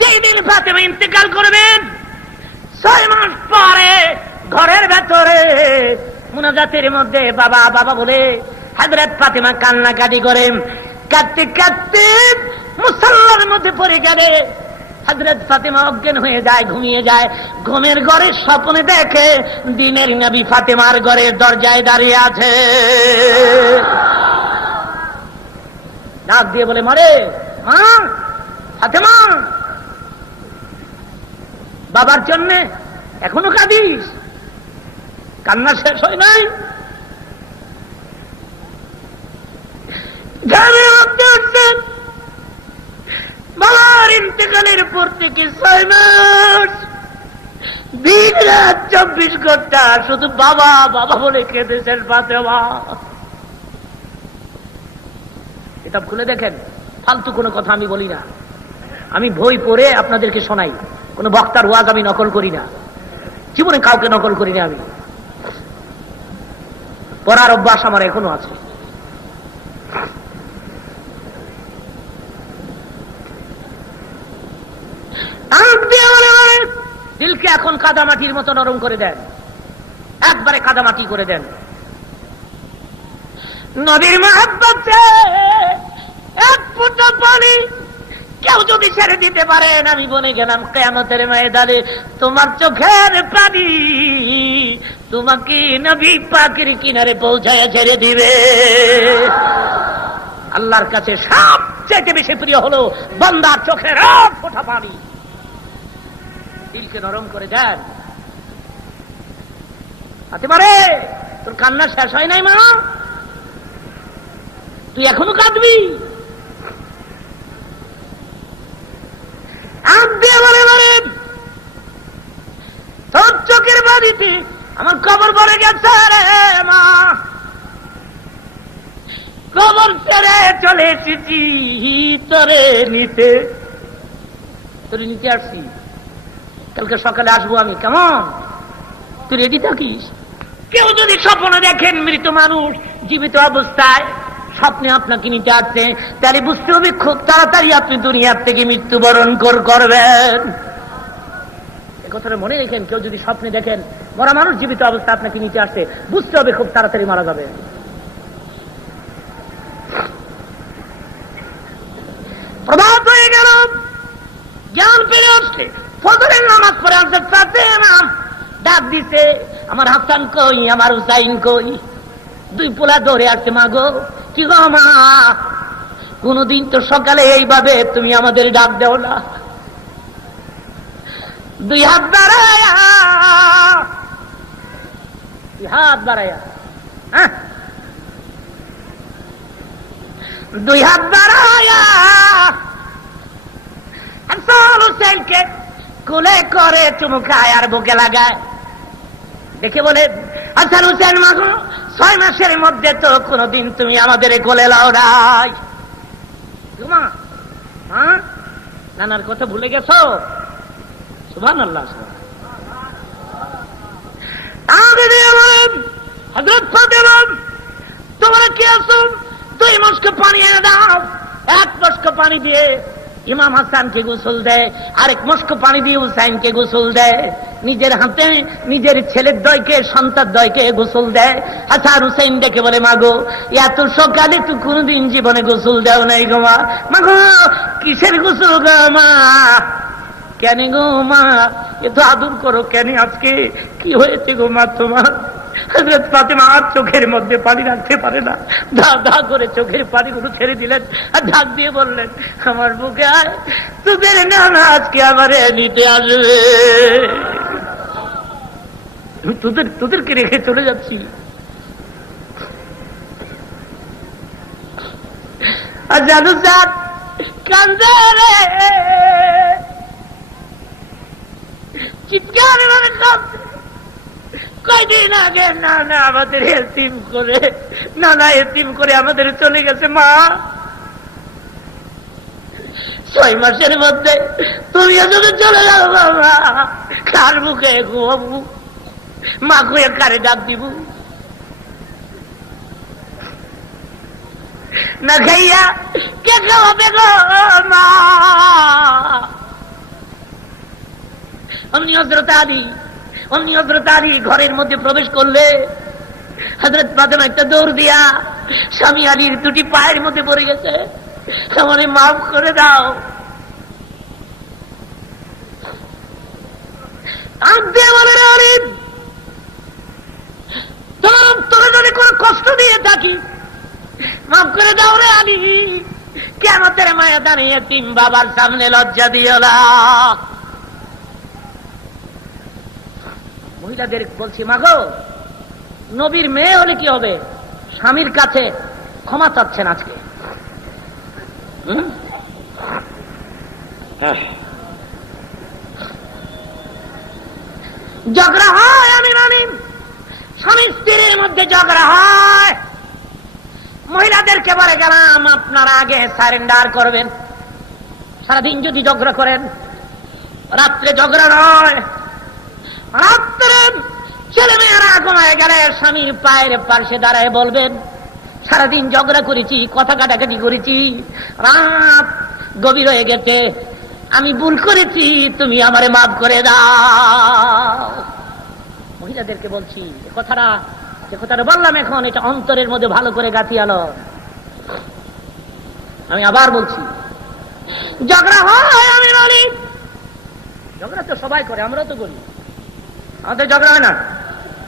যেদিন ফাতেমা ইন্তেকাল করবেন, 6 মাস পরে ঘরের ভেতরে মুনাজাতের মধ্যে বাবা বাবা বলে হযরত ফাতেমা কান্নাকাটি করেন। কাঁদতে কাঁদতে মুসাল্লার মধ্যে পড়ে গেলে হযরত ফাতেমা অজ্ঞান হয়ে যায়, ঘুমিয়ে যায়। ঘুমের ঘরে স্বপ্নে দেখে দিনের নবী ফাতেমার ঘরের দরজায় দাঁড়িয়ে আছে। ডাক দিয়ে বলে, মারে মা, ফাতেমা, বাবার জন্যে এখনো কাঁদিস? কান্না শেষ হয় নাই? বাবার ইন্তেকালের পর থেকে 6 মাস দিন রাত 24 ঘন্টা শুধু বাবা বাবা বলে কেঁদেছেন ফাতেমা। কিতাব খুলে দেখেন, ফালতু কোনো কথা আমি বলি না। আমি বই পড়ে আপনাদেরকে শোনাই, কোন বক্তার ওয়াজ আমি নকল করি না, জীবনে কাউকে নকল করি না। আমি পড়ার অভ্যাস আমার এখনো আছে। দিলকে এখন কাদামাটির মতো নরম করে দেন, একবারে কাদামাটি করে দেন। নদীর মহব্বতে এক ফোঁটা পানি কেউ যদি ছেড়ে দিতে পারেন, আমি বলে গেলাম কিয়ামতের ময়দানে তোমার চোখের পানি তোমাকে নবী পাকের কিনারে পৌঁছায় ছেড়ে দিবে। আল্লাহর কাছে সবচেয়ে বেশি প্রিয় হলো বান্দার চোখের এক ফোঁটা পানি। দিলকে নরম করে দেন। ফাতেমা রে, তোর কান্না শেষ হয় নাই মা? তুই এখনো কাঁদবি? তোর চোখের বাড়িতে আমার কবর ভরে গেছে রে মা, কবর ছেড়ে চলে এসেছি তোরে নিতে। তোরে নিতে আসছি, কালকে সকালে আসবো আমি, কেমন? তুই রেডি থাকিস। কেউ যদি স্বপ্ন দেখেন মৃত মানুষ জীবিত অবস্থায় স্বপ্নে আপনাকে নিতে আসছে, তাহলে বুঝতে হবে খুব তাড়াতাড়ি আপনি দুনিয়ার থেকে মৃত্যুবরণ করবেন। এ কথাটা মনে রেখেন, কেউ যদি স্বপ্নে দেখেন মরা মানুষ জীবিত অবস্থা আপনাকে নিতে আসছে, বুঝতে হবে খুব তাড়াতাড়ি মারা যাবে। প্রভাত হয়ে গেল, জ্ঞান ফিরে আসছে, ফজরের নামাজ পড়ে আসছে, ফাতেমা ডাক দিছে, আমার হাসান কই, আমার হুসাইন কই? দুই পোলা দৌড়ে আসছে, মা গো, কি গো মা, কোনদিন তো সকালে এইভাবে তুমি আমাদের ডাক দেও না। দুই হাত বাড়ায়া, দুই হাত বাড়ায়া, হ্যাঁ, দুই হাত বাড়ায়া হাসান হুসাইনকে কোলে করে চুমু খায় আর বুকে লাগায়। দেখে বলে, হাসান হুসাইন মা গো, 6 মাসের মধ্যে তো কোনদিন তুমি আমাদের কোলে লাও নাই। মা, নানার কথা ভুলে গেছো? সুবহানাল্লাহ। হযরত ফাতেমা, তোমরা কি আছো? 2 মস্ক পানি এনে দাও। 1 মস্ক পানি দিয়ে ইমাম হাসানকে গোসল দেয়, আরেক মস্ক পানি দিয়ে হুসাইনকে গোসল দেয়। নিজের হাতে নিজের ছেলের দয়কে, সন্তান দয়কে গোসল দেয়। হাসান হুসাইন দেখে বলে, মাগো, এত সকালে তো কোনদিন জীবনে গোসল দেও নাই গো মা। মাগো, কিসের গোসল গো মা? কেন গো মা এত আদর করো কেন আজকে? কি হয়েছে গো মা তোমার? হযরত ফাতেমা আর চোখের মধ্যে পানি রাখতে পারে না, ধা ধা করে চোখের পানিগুলো ছেড়ে দিলেন আর ঢাক দিয়ে বললেন, আমার বুকে আয়, তোদের নানা আজকে আমারে নিতে আসবে। তোদেরকে রেখে চলে যাচ্ছি। আর জানু স্যার কান্দে রে, চিৎকার মানে কান্দে। কয়দিন আগে নানা আমাদের এতিম করে, নানা এতিম করে আমাদের চলে গেছে মা। 6 মাসের মধ্যে তুমি যদি চলে যাও বাবা, কার মুখে ঘুমাবো? মা কয়ে কারে ডাক দিব? না খাইয়া কে খাওয়াবে গো মা? অমনি হযরত আলী ঘরের মধ্যে প্রবেশ করলে হযরত ফাতেমা একটা দৌড় দিয়া স্বামী আলীর 2টি পায়ের মধ্যে পড়ে গেছে, আমারে মাফ করে দাও। তোরা যদি কোনো কষ্ট দিয়ে থাকি মাফ করে দাও রে আলী, কিয়ামতের ময়দানে এতিম বাবার সামনে লজ্জা দিও না। মহিলাদের বলছি, মাগো, নবীর মেয়ে হলে কি হবে? স্বামীর কাছে ক্ষমা চাচ্ছেন আজকে। ঝগড়া হয়, আমি মানি, স্বামী স্ত্রীর মধ্যে ঝগড়া হয়। মহিলাদেরকে বলে গেলাম, আপনারা আগে সারেন্ডার করবেন। সারাদিন যদি ঝগড়া করেন, রাত্রে ঝগড়া নয়, রাত্রে ছেলে মেয়েরা ঘুমায় গেলে স্বামীর পায়ের পাশে দাঁড়ায় বলবেন, সারাদিন ঝগড়া করেছি, কথা কাটাকাটি করেছি, রাত গভীর হয়ে গেছে, আমি ভুল করেছি, তুমি আমারে মাফ করে দাও। মহিলাদেরকে বলছি, যে কথাটা বললাম এখন, এটা অন্তরের মধ্যে ভালো করে গাঁথিয়ালো। আমি আবার বলছি, ঝগড়া হয়, আমি বলি, ঝগড়া তো সবাই করে, আমরাও তো করি। আমাদের ঝগড়া হয় না?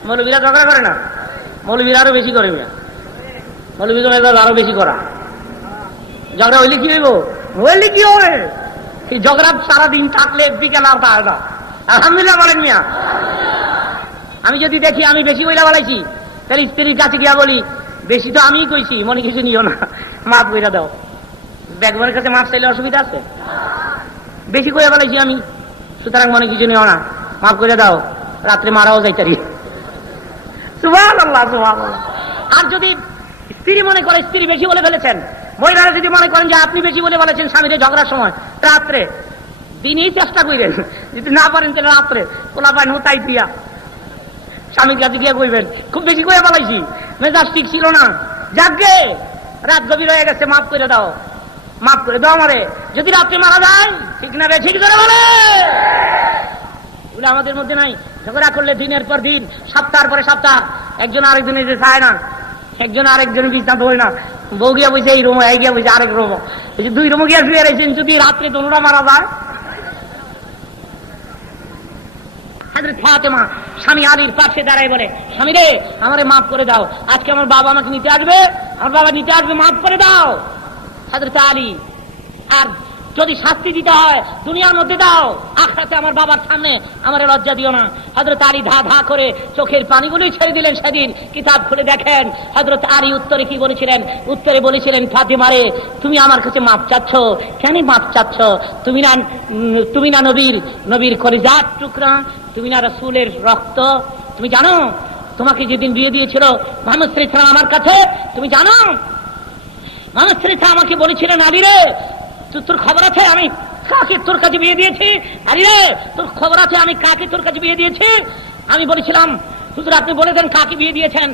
মৌলবীরা ঝগড়া করে না? মৌলবীরা আরো বেশি করে, মৌলবীরা আরো বেশি করা। ঝগড়া হইলে কি হইব? হইলে কি হবে? এই ঝগড়া সারাদিন থাকলে বিকেল আর পায় না। আলহামদুলিল্লাহ বলেন মিয়া। আমি যদি দেখি আমি বেশি বইলা বলাইছি, তাহলে স্ত্রীর কাছে গিয়া বলি, বেশি তো আমিই কইছি, মনে কিছু নিও না, মাফ কইরা দাও। বেগমের কাছে মাফ চাইলে অসুবিধা আছে? বেশি কইয়া বলাইছি আমি, সুতরাং মনে কিছু নিও না, মাফ করে দাও, রাত্রে মারাও যাইতারি। সুবহানাল্লাহ, সুবহানাল্লাহ। আর যদি স্ত্রী মনে করে স্ত্রী বেশি বলে ফেলেছেন, মহিলারা যদি মনে করেন যে আপনি বেশি বলে বলেছেন স্বামীদের ঝগড়ার সময়, রাত্রে, দিনই চেষ্টা করেন, যদি না পারেন তাহলে রাত্রে পোলা পায় হুতাই দিয়া স্বামীর কাছে গিয়ে কইবেন, খুব বেশি করে বলাইছি, মেজাজ ঠিক ছিল না, যাকে রাত গভীর হয়ে গেছে, মাফ করে দাও, মাফ করে দাও আমারে। যদি রাত্রে মারা যায়, ঠিক না রে? ঠিক করে বলে। আমাদের মধ্যে নাই। ঝগড়া করলে দিনের পর দিন, সপ্তাহের পরে সপ্তাহ, একজন আরেকজনের যে চায় না, একজন আরেকজন বিছনা ধরে না, বউ গিয়া বসে এই রুমে, এই গিয়া বসে আরেক রুমে, দুই রুমে গিয়া শুয়ে রয়েছেন, যদি রাত্রে দোনোটা মারা যায়। হযরত ফাতেমা স্বামী আলীর পাশে দাঁড়ায় বলে, স্বামী রে, আমারে মাফ করে দাও, আজকে আমার বাবা আমাকে নিতে আসবে, আমার বাবা নিতে আসবে, মাফ করে দাও। হযরত আলী, আর যদি শাস্তি দিতে হয় দুনিয়ার মধ্যে দাও, আখিরাতে আমার বাবার সামনে আমার লজ্জা দিও না। হযরত আলী ধা ধা করে চোখের পানিগুলোই ছেড়ে দিলেন। সেদিন কিতাব খুলে দেখেন হযরত আলী উত্তরে কি বলেছিলেন। উত্তরে বলেছিলেন, ফাতেমা রে, তুমি আমার কাছে মাপ চাচ্ছ, কেন মাপ চাচ্ছ? তুমি না নবীর কলিজার টুকরা, তুমি না রাসূলের রক্ত। তুমি জানো তোমাকে যেদিন বিয়ে দিয়েছিল মুহাম্মদ সাল্লাল্লাহু আলাইহি ওয়াসাল্লাম আমার কাছে, তুমি জানো মুহাম্মদ সাল্লাল্লাহু আলাইহি ওয়াসাল্লাম আমাকে বলেছিলেন, আলী রে, তোর খবর আছে আমি কাকে তোর কাছে বিয়ে দিয়েছি? আরে রে, তোর খবর আছে আমি কাকে তোর কাছে বিয়ে দিয়েছি? আমি বলেছিলাম, হুজুর আপনি বলে দেন কাকে বিয়ে দিয়েছেন।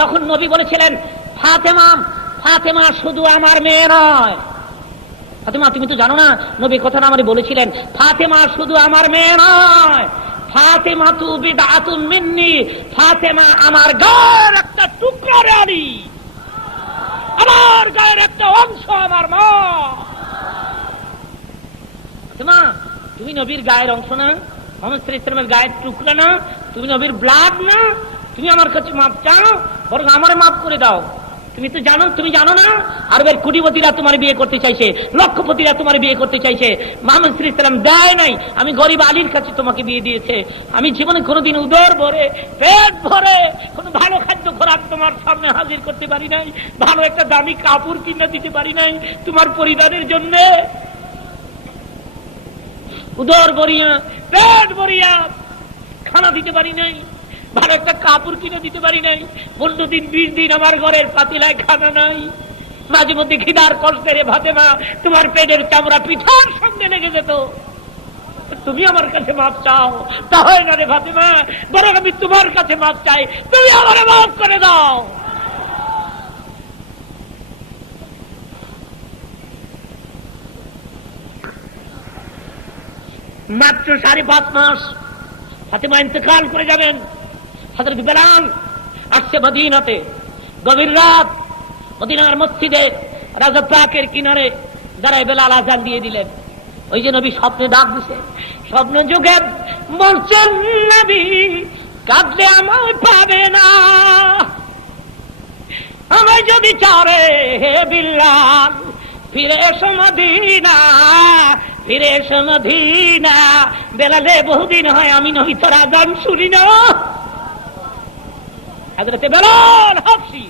তখন নবী বলেছিলেন, ফাতেমা শুধু আমার মেয়ে নয়। ফাতেমা, তুমি তো জানো না, নবী কথা না আমারে বলেছিলেন, ফাতেমা শুধু আমার মেয়ে নয়, ফাতেমা তু বিদআতুন মিন্নি, ফাতেমা আমার গায়ের একটা টুকরা রে আলী, আমার গায়ের একটা অংশ, আমার মা। ফাতেমা, তুমি নবীর গায়ের অংশ না, মুহাম্মদ সাল্লাল্লাহু আলাইহি ওয়াসাল্লামের গায়ের টুকরা না, তুমি নবীর ব্লাড না, তুমি আমার কাছে মাপ চাও, বরং আমারে মাফ করে দাও। তুমি জানো না, আরবের কোটিপতিরা তোমার বিয়ে করতে চাইছে, লক্ষপতিরা তোমার বিয়ে করতে চাইছে, মুহাম্মদ সাল্লাল্লাহু আলাইহি ওয়াসাল্লাম দেয় নাই, আমি গরিব আলীর কাছে তোমাকে বিয়ে দিয়েছে। আমি জীবনে কোনোদিন উদর ভরে, পেট ভরে কোনো ভালো খাদ্য খোরাক তোমার সামনে হাজির করতে পারি নাই, ভালো একটা দামি কাপড় কিনে দিতে পারি নাই তোমার পরিবারের জন্য। উদর ভরিয়া, পেট ভরিয়া খানা দিতে পারি নাই, ভালো একটা কাপড় কিনে দিতে পারি নাই, 15 দিন 20 দিন আমার ঘরের পাতিলায় খানা নাই। মাঝে মধ্যে খিদার কষ্টের ফাতেমা তোমার পেটের চামড়া পিঠার সঙ্গে লেগে যেত। তুমি আমার কাছে মাপ চাও, তা হয় না রে ফাতেমা, বরং আমি তোমার কাছে মাপ চাই, তুমি আমারে মাফ করে দাও। মাত্র 5.5 মাস ফাতেমা ইন্তেকাল করে যাবেন। হযরত বেলাল আসছে মদিনাতে, গভীর রাত, মদিনার মসজিদে রাজা পাকের কিনারে দাঁড়ায় বেলাল আযান দিয়ে দিলেন। ওই যে নবী স্বপ্নে ডাক দিছে, স্বপ্ন যুগে বলছেন, নবী কাঁদলে আমায় পাবে না, আমায় যদি চারে হে বিল্লাল ফিরে এসো মদিনা, ফিরে এসো মদিনা। বেলালে বহুদিন হয় আমি নবী তোর আযান শুনি না। হযরতে বেলাল হাবশী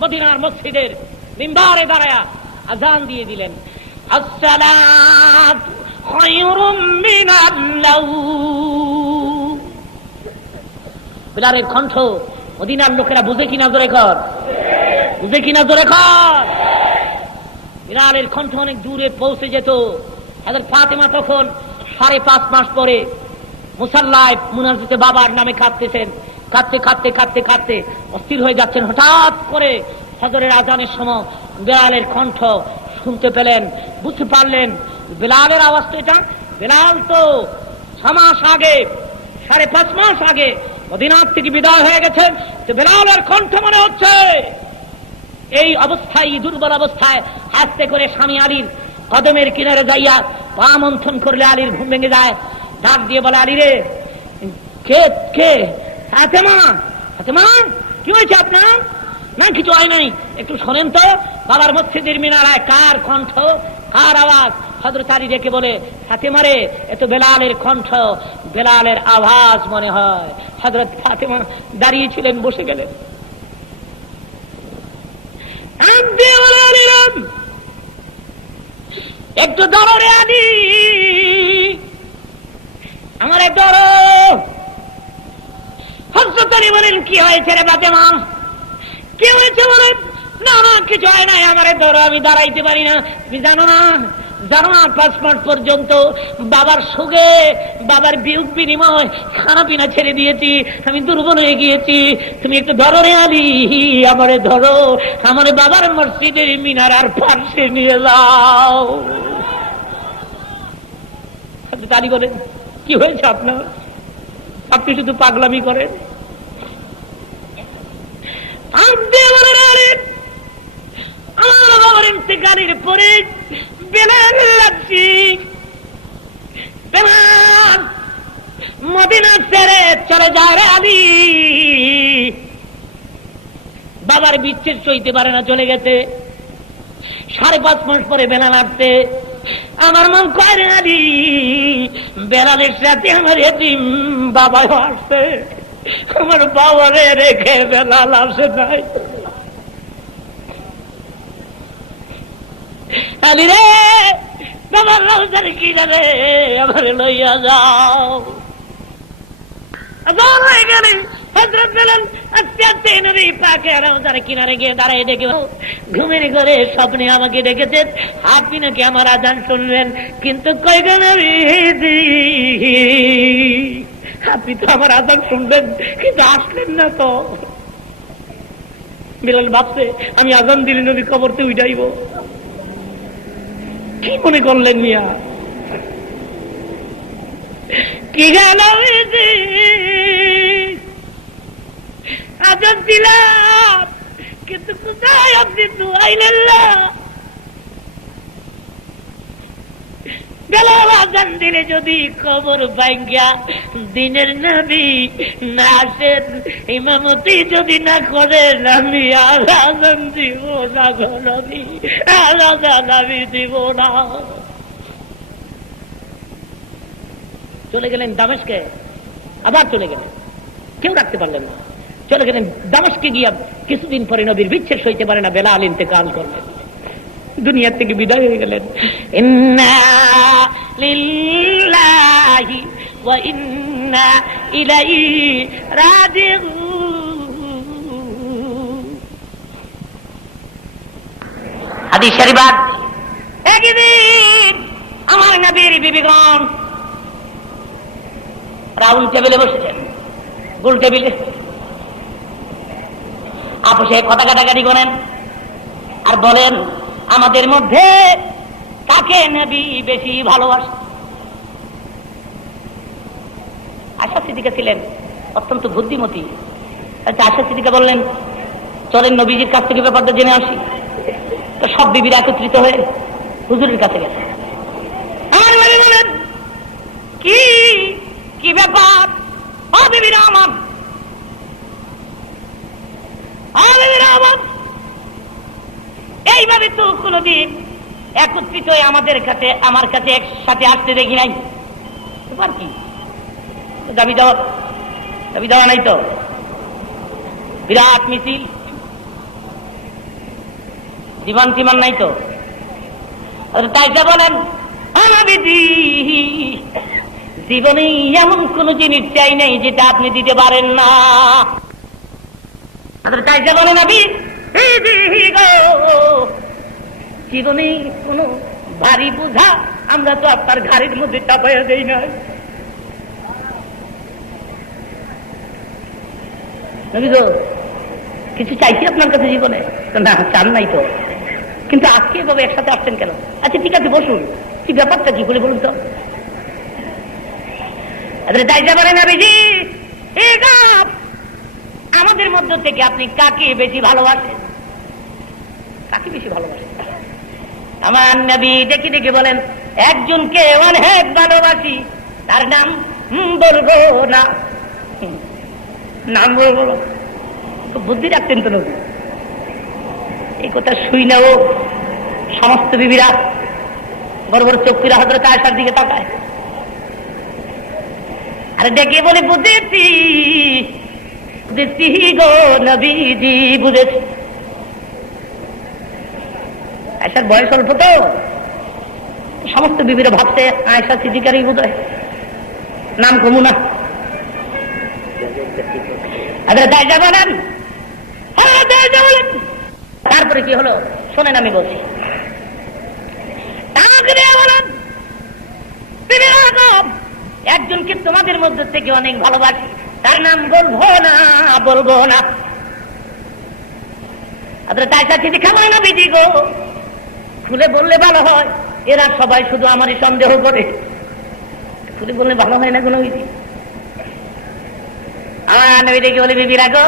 মদিনার মসজিদের মিম্বারে দাঁড়ায়া আযান দিয়ে দিলেন, আসসালাতু খায়রুম মিনাল লাউম। বেলালের কণ্ঠ মদিনার লোকেরা বুঝে কিনা জোরে কর, বুঝে কিনা জোরে কর। বেলালের কণ্ঠ অনেক দূরে পৌঁছে যেত। হযরত ফাতেমা তখন 5.5 মাস পরে মুসাল্লায় মুনাজাতে বাবার নামে কাঁদতেছেন। কাঁদতে কাঁদতে কাঁদতে কাঁদতে অস্থির হয়ে যাচ্ছেন। হঠাৎ করে ফজরের আজানের সময় বেলালের কণ্ঠ শুনতে পেলেন, বুঝতে পারলেন বেলালের আওয়াজ তো এটা। বেলাল তো 6 মাস আগে, 5.5 মাস আগে মদিনার থেকে বিদায় হয়ে গেছেন। তো বেলালের কণ্ঠ মনে হচ্ছে। এই অবস্থায়, দুর্বল অবস্থায় আস্তে করে স্বামী আলীর কদমের কিনারে যাইয়া পা মন্থন করলে আলীর ঘুম ভেঙে যায়। ডাক দিয়ে বলে, আলী রে, কে কে? ফাতেমা, ফাতেমা কি হয়েছে আপনার? না কিছু হয় নাই, একটু শোনেন তো বাবার মসজিদের মিনারায় কার কণ্ঠ, কার আওয়াজ? হযরত আলী ডেকে বলে, ফাতেমা রে, এ তো বেলালের কণ্ঠ, বেলালের আওয়াজ মনে হয়। হযরত ফাতেমা দাঁড়িয়েছিলেন, বসে গেলেন। একটু ধরো রে আলী, আমারে ধরো। হযরত আলী বলেন, কি হয়েছে রে ফাতেমা, কি হয়েছে বলেন? না না কিছু হয় নাই, আমারে ধরো, আমি দাঁড়াইতে পারি না। তুমি জানো না, জানো না 5 মাস পর্যন্ত বাবার সুখে, বাবার বিয়োগ বিনিময় খানা পিনা ছেড়ে দিয়েছি, আমি দুর্বল হয়ে গিয়েছি। তুমি একটু ধরো রে আলী, আমারে ধরো, আমার বাবার মসজিদের মিনারার পাশে নিয়ে যাও। আলী বলেন, কি হয়েছে আপনার? আপনি শুধু পাগলামি করেন। আমার বাবার ইন্তেকালের পরে বেলাল লাগছি, বেলাল মদিনা ছেড়ে চলে যায় রে আলী। বাবার বিচ্ছেদ সইতে পারে না, চলে গেছে। 5.5 মাস পরে বেলাল আসছে। আমার মন কয় রে আলী, বেলালের সাথে আমার এতিম বাবা আসছে, আমার বাবারে রেখে বেলাল আসে নাই। আলী রে, বাবার রওজার কিনারে আমার লইয়া যাও। হয়ে গেলেন হযরত বেলাল আস্তে আস্তে নবী পাকের রওজার কিনারে গিয়ে দাঁড়ায় ডেকে, ঘুমের ঘরে স্বপ্নে আমাকে ডেকেছেন, আপনি নাকি আমার আযান শুনবেন, কিন্তু কই গো নবীজি, আপনি তো আমার আযান শুনবেন কিন্তু আসলেন না তো। বেলাল ভাবছে, আমি আযান দিলে নবী কবরতে উঠাইব। কি মনে করলেন মিয়া? কি গেল আযান দিলাম, কিন্তু কোথায় আপনি দুআইলেন না? বেলাল আযান দিলে যদি কবর ভাঙ্গা দিনের নবী না আসেন, ইমামতি যদি না করেন, আমি আর আযান দিব না গো নবী, আর আযান আমি দিব না। চলে গেলেন দামেস্কে, আবার চলে গেলেন, কেউ রাখতে পারলেন না। চলে গেলেন দামেস্কে গিয়া কিছুদিন পরে নবীর বিচ্ছেদ সইতে পারে না, বেলাল ইন্তেকাল করলেন, দুনিয়ার থেকে বিদায় হয়ে গেলেন। ইন্না লিল্লাহি ওয়া ইন্না ইলাইহি রাজিউন। হাদিস শরীফ একদিন আমার নবীর বিবিগণ রাউন্ড টেবিলে বসেছেন, গোল টেবিলে আপোষে কথা কাটাকাটি করেন আর বলেন, আমাদের মধ্যে কাকে নবী বেশি ভালোবাসে? আয়েশা সিদ্দিকা ছিলেন অত্যন্ত বুদ্ধিমতী। আয়েশা সিদ্দিকা বললেন, চলেন নবীজির কাছ থেকে ব্যাপারটা জেনে আসি। তো সব বিবিরা একত্রিত হয়ে হুজুরের কাছে গেছে। আমার নবী বলেন, কি কি ব্যাপার? ও বিবিরা আমার, এইভাবে তো কোনদিন একত্রিত হয়ে আমাদের কাছে আমার কাছে একসাথে আসতে দেখি নাই। তোমার কি দাবি দেওয়া নাই তো? বিরাট মিছিল, জীবন টিমান নাই তো? তাই যা বলেন জীবনে এমন কোন জিনিস চাই নাই যেটা আপনি দিতে পারেন না। তাই যা বলেন আমি জীবনে কোন ভারী বোঝা আমরা তো আপনার ঘাড়ির মধ্যে চাপাইয়া দেই না। কিছু চাইছি আপনার কাছে জীবনে? না, চান নাই তো, কিন্তু আজকে এভাবে একসাথে আসছেন কেন? আচ্ছা ঠিক আছে, বসুন, কি ব্যাপারটা কি বলে বলুন তো? তাই যা বলেন আবিজি, আমাদের মধ্য থেকে আপনি কাকে বেশি ভালোবাসেন? কাকে বেশি ভালোবাসেন? আমার নবী দেখি দেখি বলেন, একজনকে অনেক ভালোবাসি, তার নাম বলবো না। নাম বলবো, বুদ্ধি রাখতেন তো নবী। এই কথা শুই না ও সমস্ত বিবিরা বড় বড় চোখেরা হযরত আয়েশার দিকে তাকায়, আরে ডেকে বলে বুঝেছি বুঝেছি গো নবীজি, বুঝেছি। আয়েশার বয়স অল্প তো, সমস্ত বিবিরা ভাবছে আয়েশা সিদ্দিকারই বোধ হয়, নাম কমু না। তাই যা বলেন, তারপরে কি হলো শোনেন, আমি বলছি। একজনকে তোমাদের মধ্যে থেকে অনেক ভালোবাসি, তার নাম বলবো না। তাই সাথে খাবার না বিজি গো, খুলে বললে ভালো হয়। এরা সবাই শুধু আমারই সন্দেহ করে, খুলে বললে ভালো হয় না কোনো বিধি। আমার নবী দেখে বলে, বিবিরা গো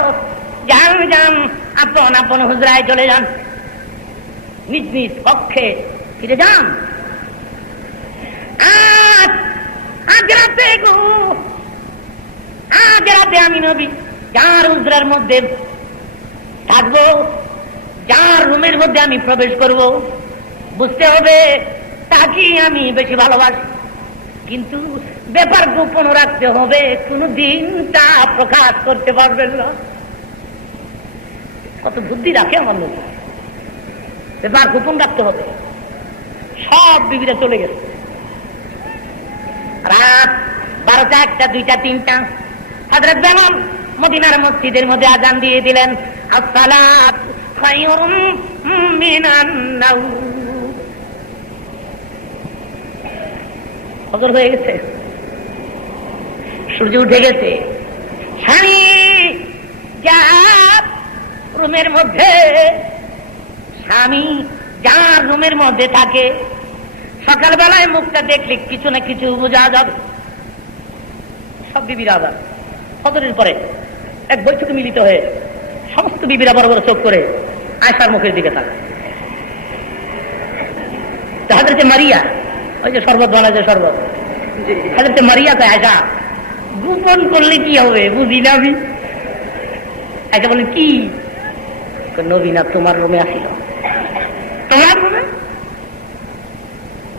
যান, আপন আপন হুজরায় চলে যান, নিজ নিজ কক্ষে ফিরে যান। আজ রাতে আমি নবী যার হুজরার মধ্যে থাকবো, যার রুমের মধ্যে আমি প্রবেশ করব, বুঝতে হবে তাকে আমি বেশি ভালোবাসি, কিন্তু ব্যাপার গোপন রাখতে হবে, কোনদিন তা প্রকাশ করতে পারবেন না। কত বুদ্ধি রাখে আমার নবী, ব্যাপার গোপন রাখতে হবে। সব বিবিরা চলে গেছে, রাত 12টা, 1টা, 2টা, 3টা হযরত বেলাল মদিনার মসজিদের মধ্যে আযান দিয়ে দিলেন, আসসালাত খায়রুম মিনান নাওম। ফজর হয়ে গেছে, সূর্য উঠে গেছে। স্বামী যার রুমের মধ্যে, স্বামী যার রুমের মধ্যে থাকে, সকালবেলায় মুখটা দেখলে কিছু না কিছু বোঝা যাবে। সব বিবিরা আবার ফজরের পরে এক বৈঠকে মিলিত হয়ে সমস্ত বিবিরা বড় বড় চোখ করে আয়েশার মুখের দিকে তাকায়। হযরত মারিয়া, ওই যে শরবত বানায় যে শরবত, হযরত মারিয়া তো আয়েশা গোপন করলে কি হবে বুঝি না আমি। আয়েশা বলেন কি? নবী না তোমার রুমে আসিল। তোমার রুমে?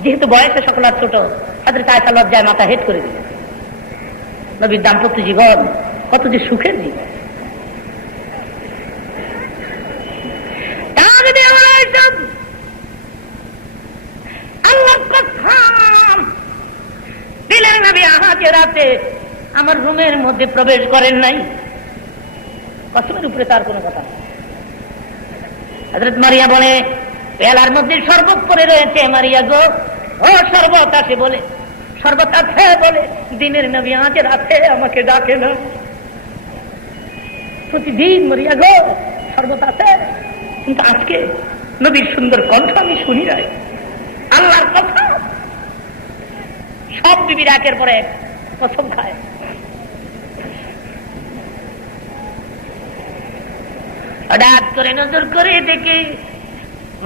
যেহেতু বয়সে সকল আর ছোট, হযরত আয়েশা লজ্জায় মাথা হেট করে দিল। নবীর দাম্পত্য জীবন কত যে সুখের জীবন। আল্লাহ দিলেন নবী আহাজে রাতে আমার রুমের মধ্যে প্রবেশ করেন নাই। কসমের উপরে তার কোনো কথা। হযরত মারিয়া বলে, পেয়ালার মধ্যে শরবত পড়ে রয়েছে, মারিয়া গো ও শরবত আছে বলে, শরবত আছে বলে দিনের নবী আজ রাতে আমাকে ডাকে না। প্রতিদিন মারিয়া গো শরবত আছে, কিন্তু আজকে নবীর সুন্দর কণ্ঠ আমি শুনি নাই, আল্লাহর কথা। সব বিবির একের পরে কসম খায়। হঠাৎ করে নজর করে দেখে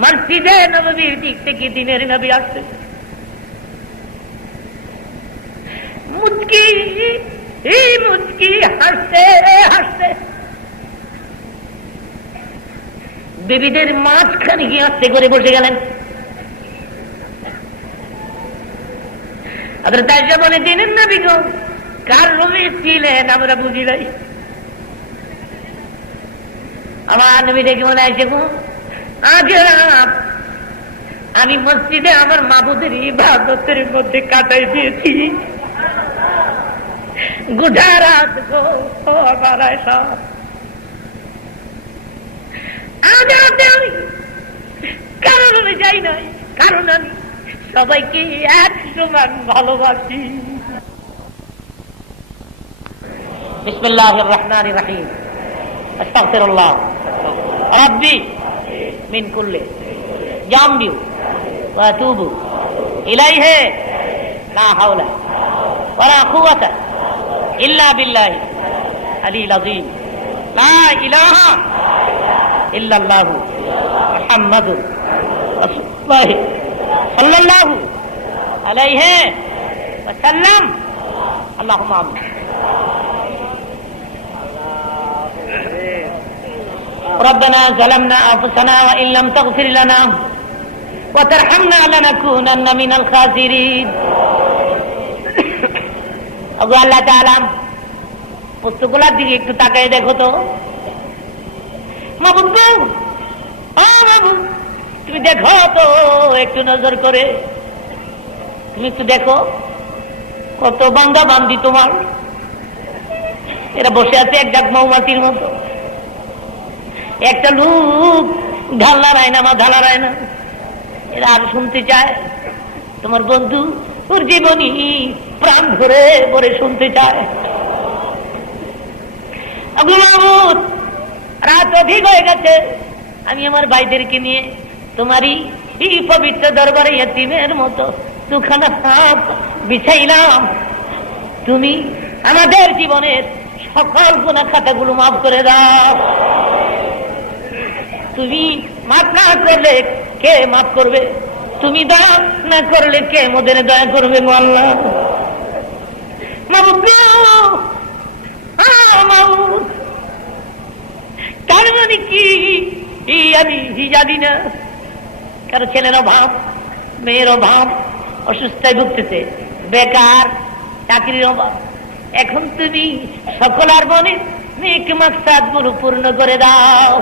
মসজিদে নববীর দিক থেকে দিনের নবী আসছে। মুচকি হাসতে হাসতে বিবিদের মাঝখানে গিয়ে আস্তে করে বসে গেলেন। হযরত আয়েশা বলে, দিনের নবী গো, কার রুমে ছিলেন আমরা বুঝি নাই। আমার নবী দেখে বলে, আয়েশা গো, আজ রাত আমি মসজিদে আমার মাবুদের ইবাদতের মধ্যে কাটাই দিয়েছি। গোটা রাত গো আমার আয়েশা, আজ রাতে আমি কারণ আমি যাই নাই, কারণ আমি সবাইকে এক সমান ভালোবাসি। বিসমিল্লাহির রহমানির রহিম। আস্তাগফিরুল্লাহ রাব্বি মিন কুল্লি জামবি ওয়া আতুবু ইলাইহি লা হাওলা ওয়া লা কুওয়াতা ইল্লা বিল্লাহি আলিল আযীম। লা ইলাহা ইল্লাল্লাহু মুহাম্মাদুর রাসূলুল্লাহ সাল্লাল্লাহু আলাইহি ওয়া সাল্লাম। আল্লাহুম্মা আমিন। ربنا ظلمنا أنفسنا وإن لم تغفر لنا وترحمنا لنكونن من الخاسرين. ওগো আল্লাহ তাআলা, পুস্তকগুলোর দিকে একটু তাকায় দেখো তো। মাবুদ গো, ও মাবুদ, তুমি দেখো তো একটু নজর করে, তুমি একটু দেখো কত বান্দা বান্দি তোমার, এরা বসে আছে এক ডাক মৌমাছির মতো। একটা লোক ঢাল নাড়ায় না, মা ঢাল নাড়ায় না। এরা আর শুনতে চায় তোমার বন্ধু, ওর জীবনী প্রাণ ভরে ভরে শুনতে চায়। রাত অধিক হয়ে গেছে, আমি আমার ভাইদেরকে নিয়ে তোমারই এই পবিত্র দরবারে ইতিমের মতো দুখানা হাত বিছাইলাম। তুমি আমাদের জীবনের সকল গুনাহ খাতাগুলো মাফ করে দাও। তুমি মাফ না করলে কে মাফ করবে? তুমি দয়া না করলে কে মোদের দয়া করবে? আল্লাহ মাবুদ, তার মানে কি আমি জানি না। কারো ছেলের অভাব, মেয়ের অভাব, অসুস্থায় ভুগতেছে, বেকার, চাকরির অভাব। এখন তুমি সকলার মনে নেক মাকসাদ গুলো পূর্ণ করে দাও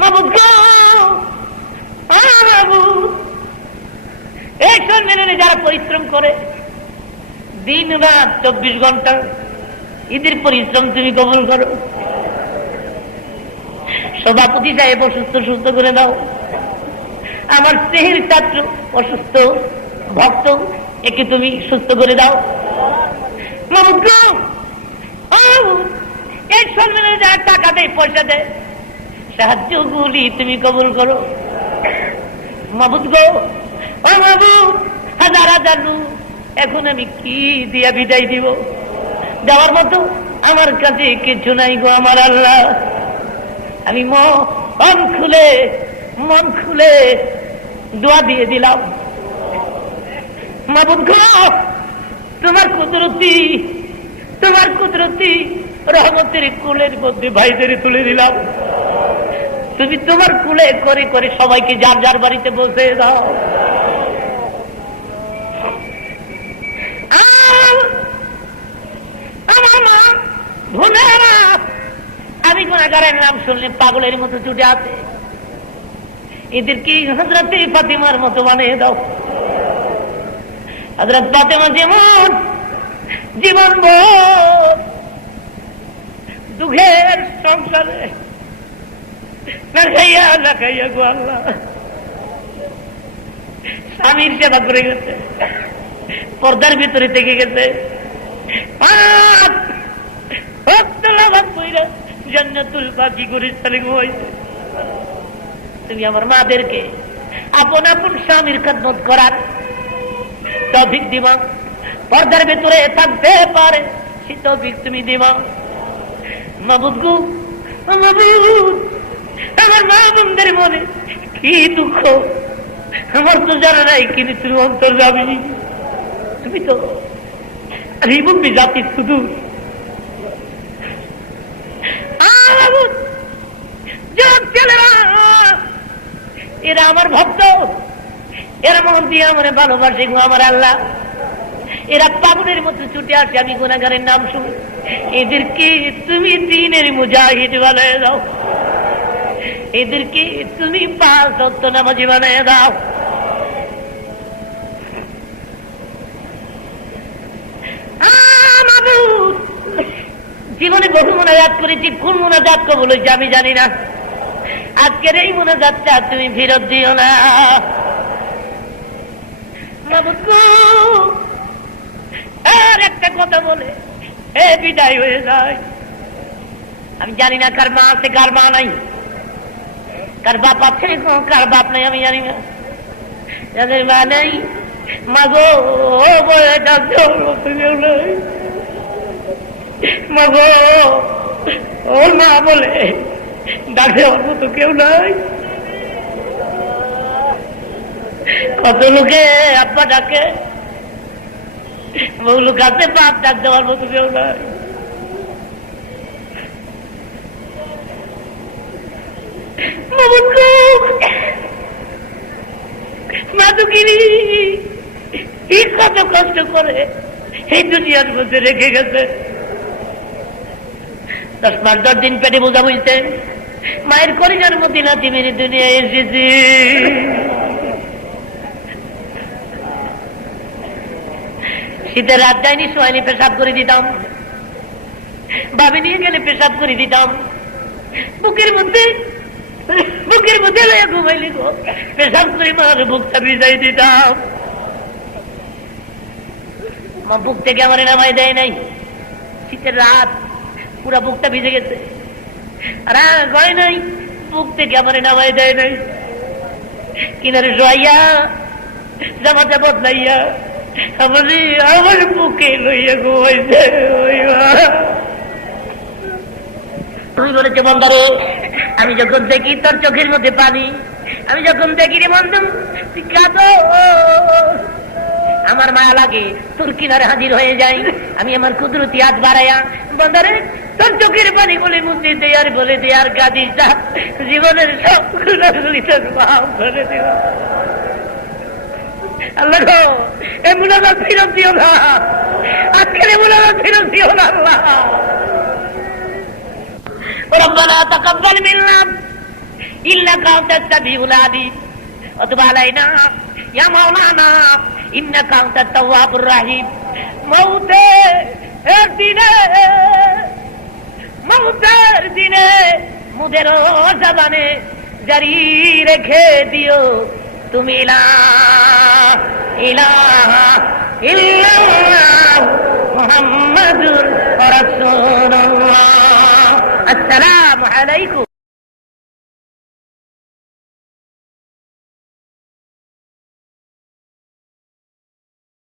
মাবুদ গো। মাবুদ, এই সম্মেলনে যারা পরিশ্রম করে দিন রাত 24 ঘন্টা, ঈদের পরিশ্রম তুমি কবুল করো। সভাপতি সাহেব অসুস্থ, সুস্থ করে দাও। আমার স্নেহের ছাত্র অসুস্থ ভক্ত, একে তুমি সুস্থ করে দাও মাবুদ গো। এই সম্মেলনে যারা টাকা দেয়, পয়সা দেয়, সাহায্যগুলি তুমি কবুল করো মাবুদ গো। মাবুদ, হাজার হাজার লোক, এখন আমি কি দিয়া বিদায় দিব? দেওয়ার মতো আমার কাছে কিছু নাই গো আমার আল্লাহ। আমি মন খুলে দোয়া দিয়ে দিলাম মাবুদ গো। তোমার কুদরতি রহমতের কুলের মধ্যে ভাইদের তুলে দিলাম। তুমি তোমার কুলে করে করে সবাইকে যার যার বাড়িতে বসে দাও। আমি গুনাহগারের নাম শুনলে পাগলের মতো ছুটে আছে, এদেরকে হযরত ফাতিমার মতো বানিয়ে দাও। হযরত ফাতিমা যেমন জীবন দুঃখের সংসারে না খাইয়া গো আল্লাহ স্বামীর সেবা করে গেছে, পর্দার ভিতরে থেকে গেছে, জান্নাতুল বাকি করে চলে হয়েছে। তুমি আমার মাদেরকে আপন আপন স্বামীর খেদমত করার তৌফিক দিবা, পর্দার ভিতরে থাকতে পারে সে তৌফিক তুমি দিবা মাবুদ গো। আমার মা বোনদের মনে কি দুঃখ আমার তো জানা নাই, কিন্তু তুমি অন্তর যাবি, তুমি তো রিবুম্বি জাতি শুধু যা এরা আমার ভক্ত, এরা মন দিয়ে আমার ভালোবাসে গো আমার আল্লাহ। এরা পাগলের মতো ছুটে আসে আমি গুনাহগারের নাম শুনি। এদেরকে তুমি দ্বীনের মুজাহিদ বানায় দাও, এদেরকে তুমি 5 ওয়াক্ত নামাজি বানায় দাও। জীবনে বহু মোনাজাত করেছি, কোন মোনাজাত কবুল হয়েছে আমি জানি না। আজকের এই মোনাজাতটা তুমি ফেরত দিও না। আর একটা কথা বলে এ বিদায় হয়ে যায়। আমি জানি না কার মা আছে কার মা নাই, কার বাপ আছে কার বাপ নাই আমি জানি না। যাদের মা নেই, মা গো মা গো, ওর মা বলে ডাকে ওর মতো কেউ নাই। কত লোকে আব্বা ডাকে, বহু লোক আছে বাপ ডাক দেওয়ার মতো কেউ নাই। মাদুকিরি কত কষ্ট করে এই দুনিয়ার মধ্যে রেখে গেছে। 10 মাস 10 দিন পেটে বোঝা বুঝতে মায়ের কলিজার মধ্যে নাতি মেরে দুনিয়া এসেছি। শীতের রাত যায়নি, সোয়াইনি পেশাব করে দিতাম, ভাবি নিয়ে গেলে পেশাব করে দিতাম। বুকের মধ্যে লয়ে ঘুমাইলি গো, পেশাব করে মার বুকটা ভিজাই দিতাম। মা বুক থেকে আমার নামাই দেয় নাই। শীতের রাত পুরা বুকটা ভিজে গেছে, আর গয় নাই, বুক থেকে আমার নামাই দেয় নাই। কিনারে শোয়াইয়া জামাটা বদলাইয়া আমার বুকে লইয়া ঘুমাইছে। তুমি বলেছে বন্ধরে, আমি যখন দেখি তোর চোখের মধ্যে পানি, আমি যখন দেখি রে বন্ধু তুই কাঁদো, আমার মায়া লাগে, তোর কিনারে হাজির হয়ে যাই। আমি আমার কুদরতি হাত বাড়াইয়া বন্ধরে তোর চোখের পানি বলে মুক্তি দেয় আর বলে দে আর কাঁদিস না, জীবনের সব গুণাগুলি তোর মাফ করে দেব। আল্লাহ গো, এ মুনাজাত ফিরত দিও না, আজকের এই মুনাজাত ফিরত দিও না আল্লাহ। ربنا تقبل منا إنك أنت السميع العليم وتب علينا يا مولانا إنك أنت التواب الرحيم। মৌতের দিনে মুদের জবানে জারি রেখে দিও তুমি লা ইলাহা ইল্লাল্লাহ মুহাম্মাদুর রাসূলুল্লাহ। আসসালামু আলাইকুম।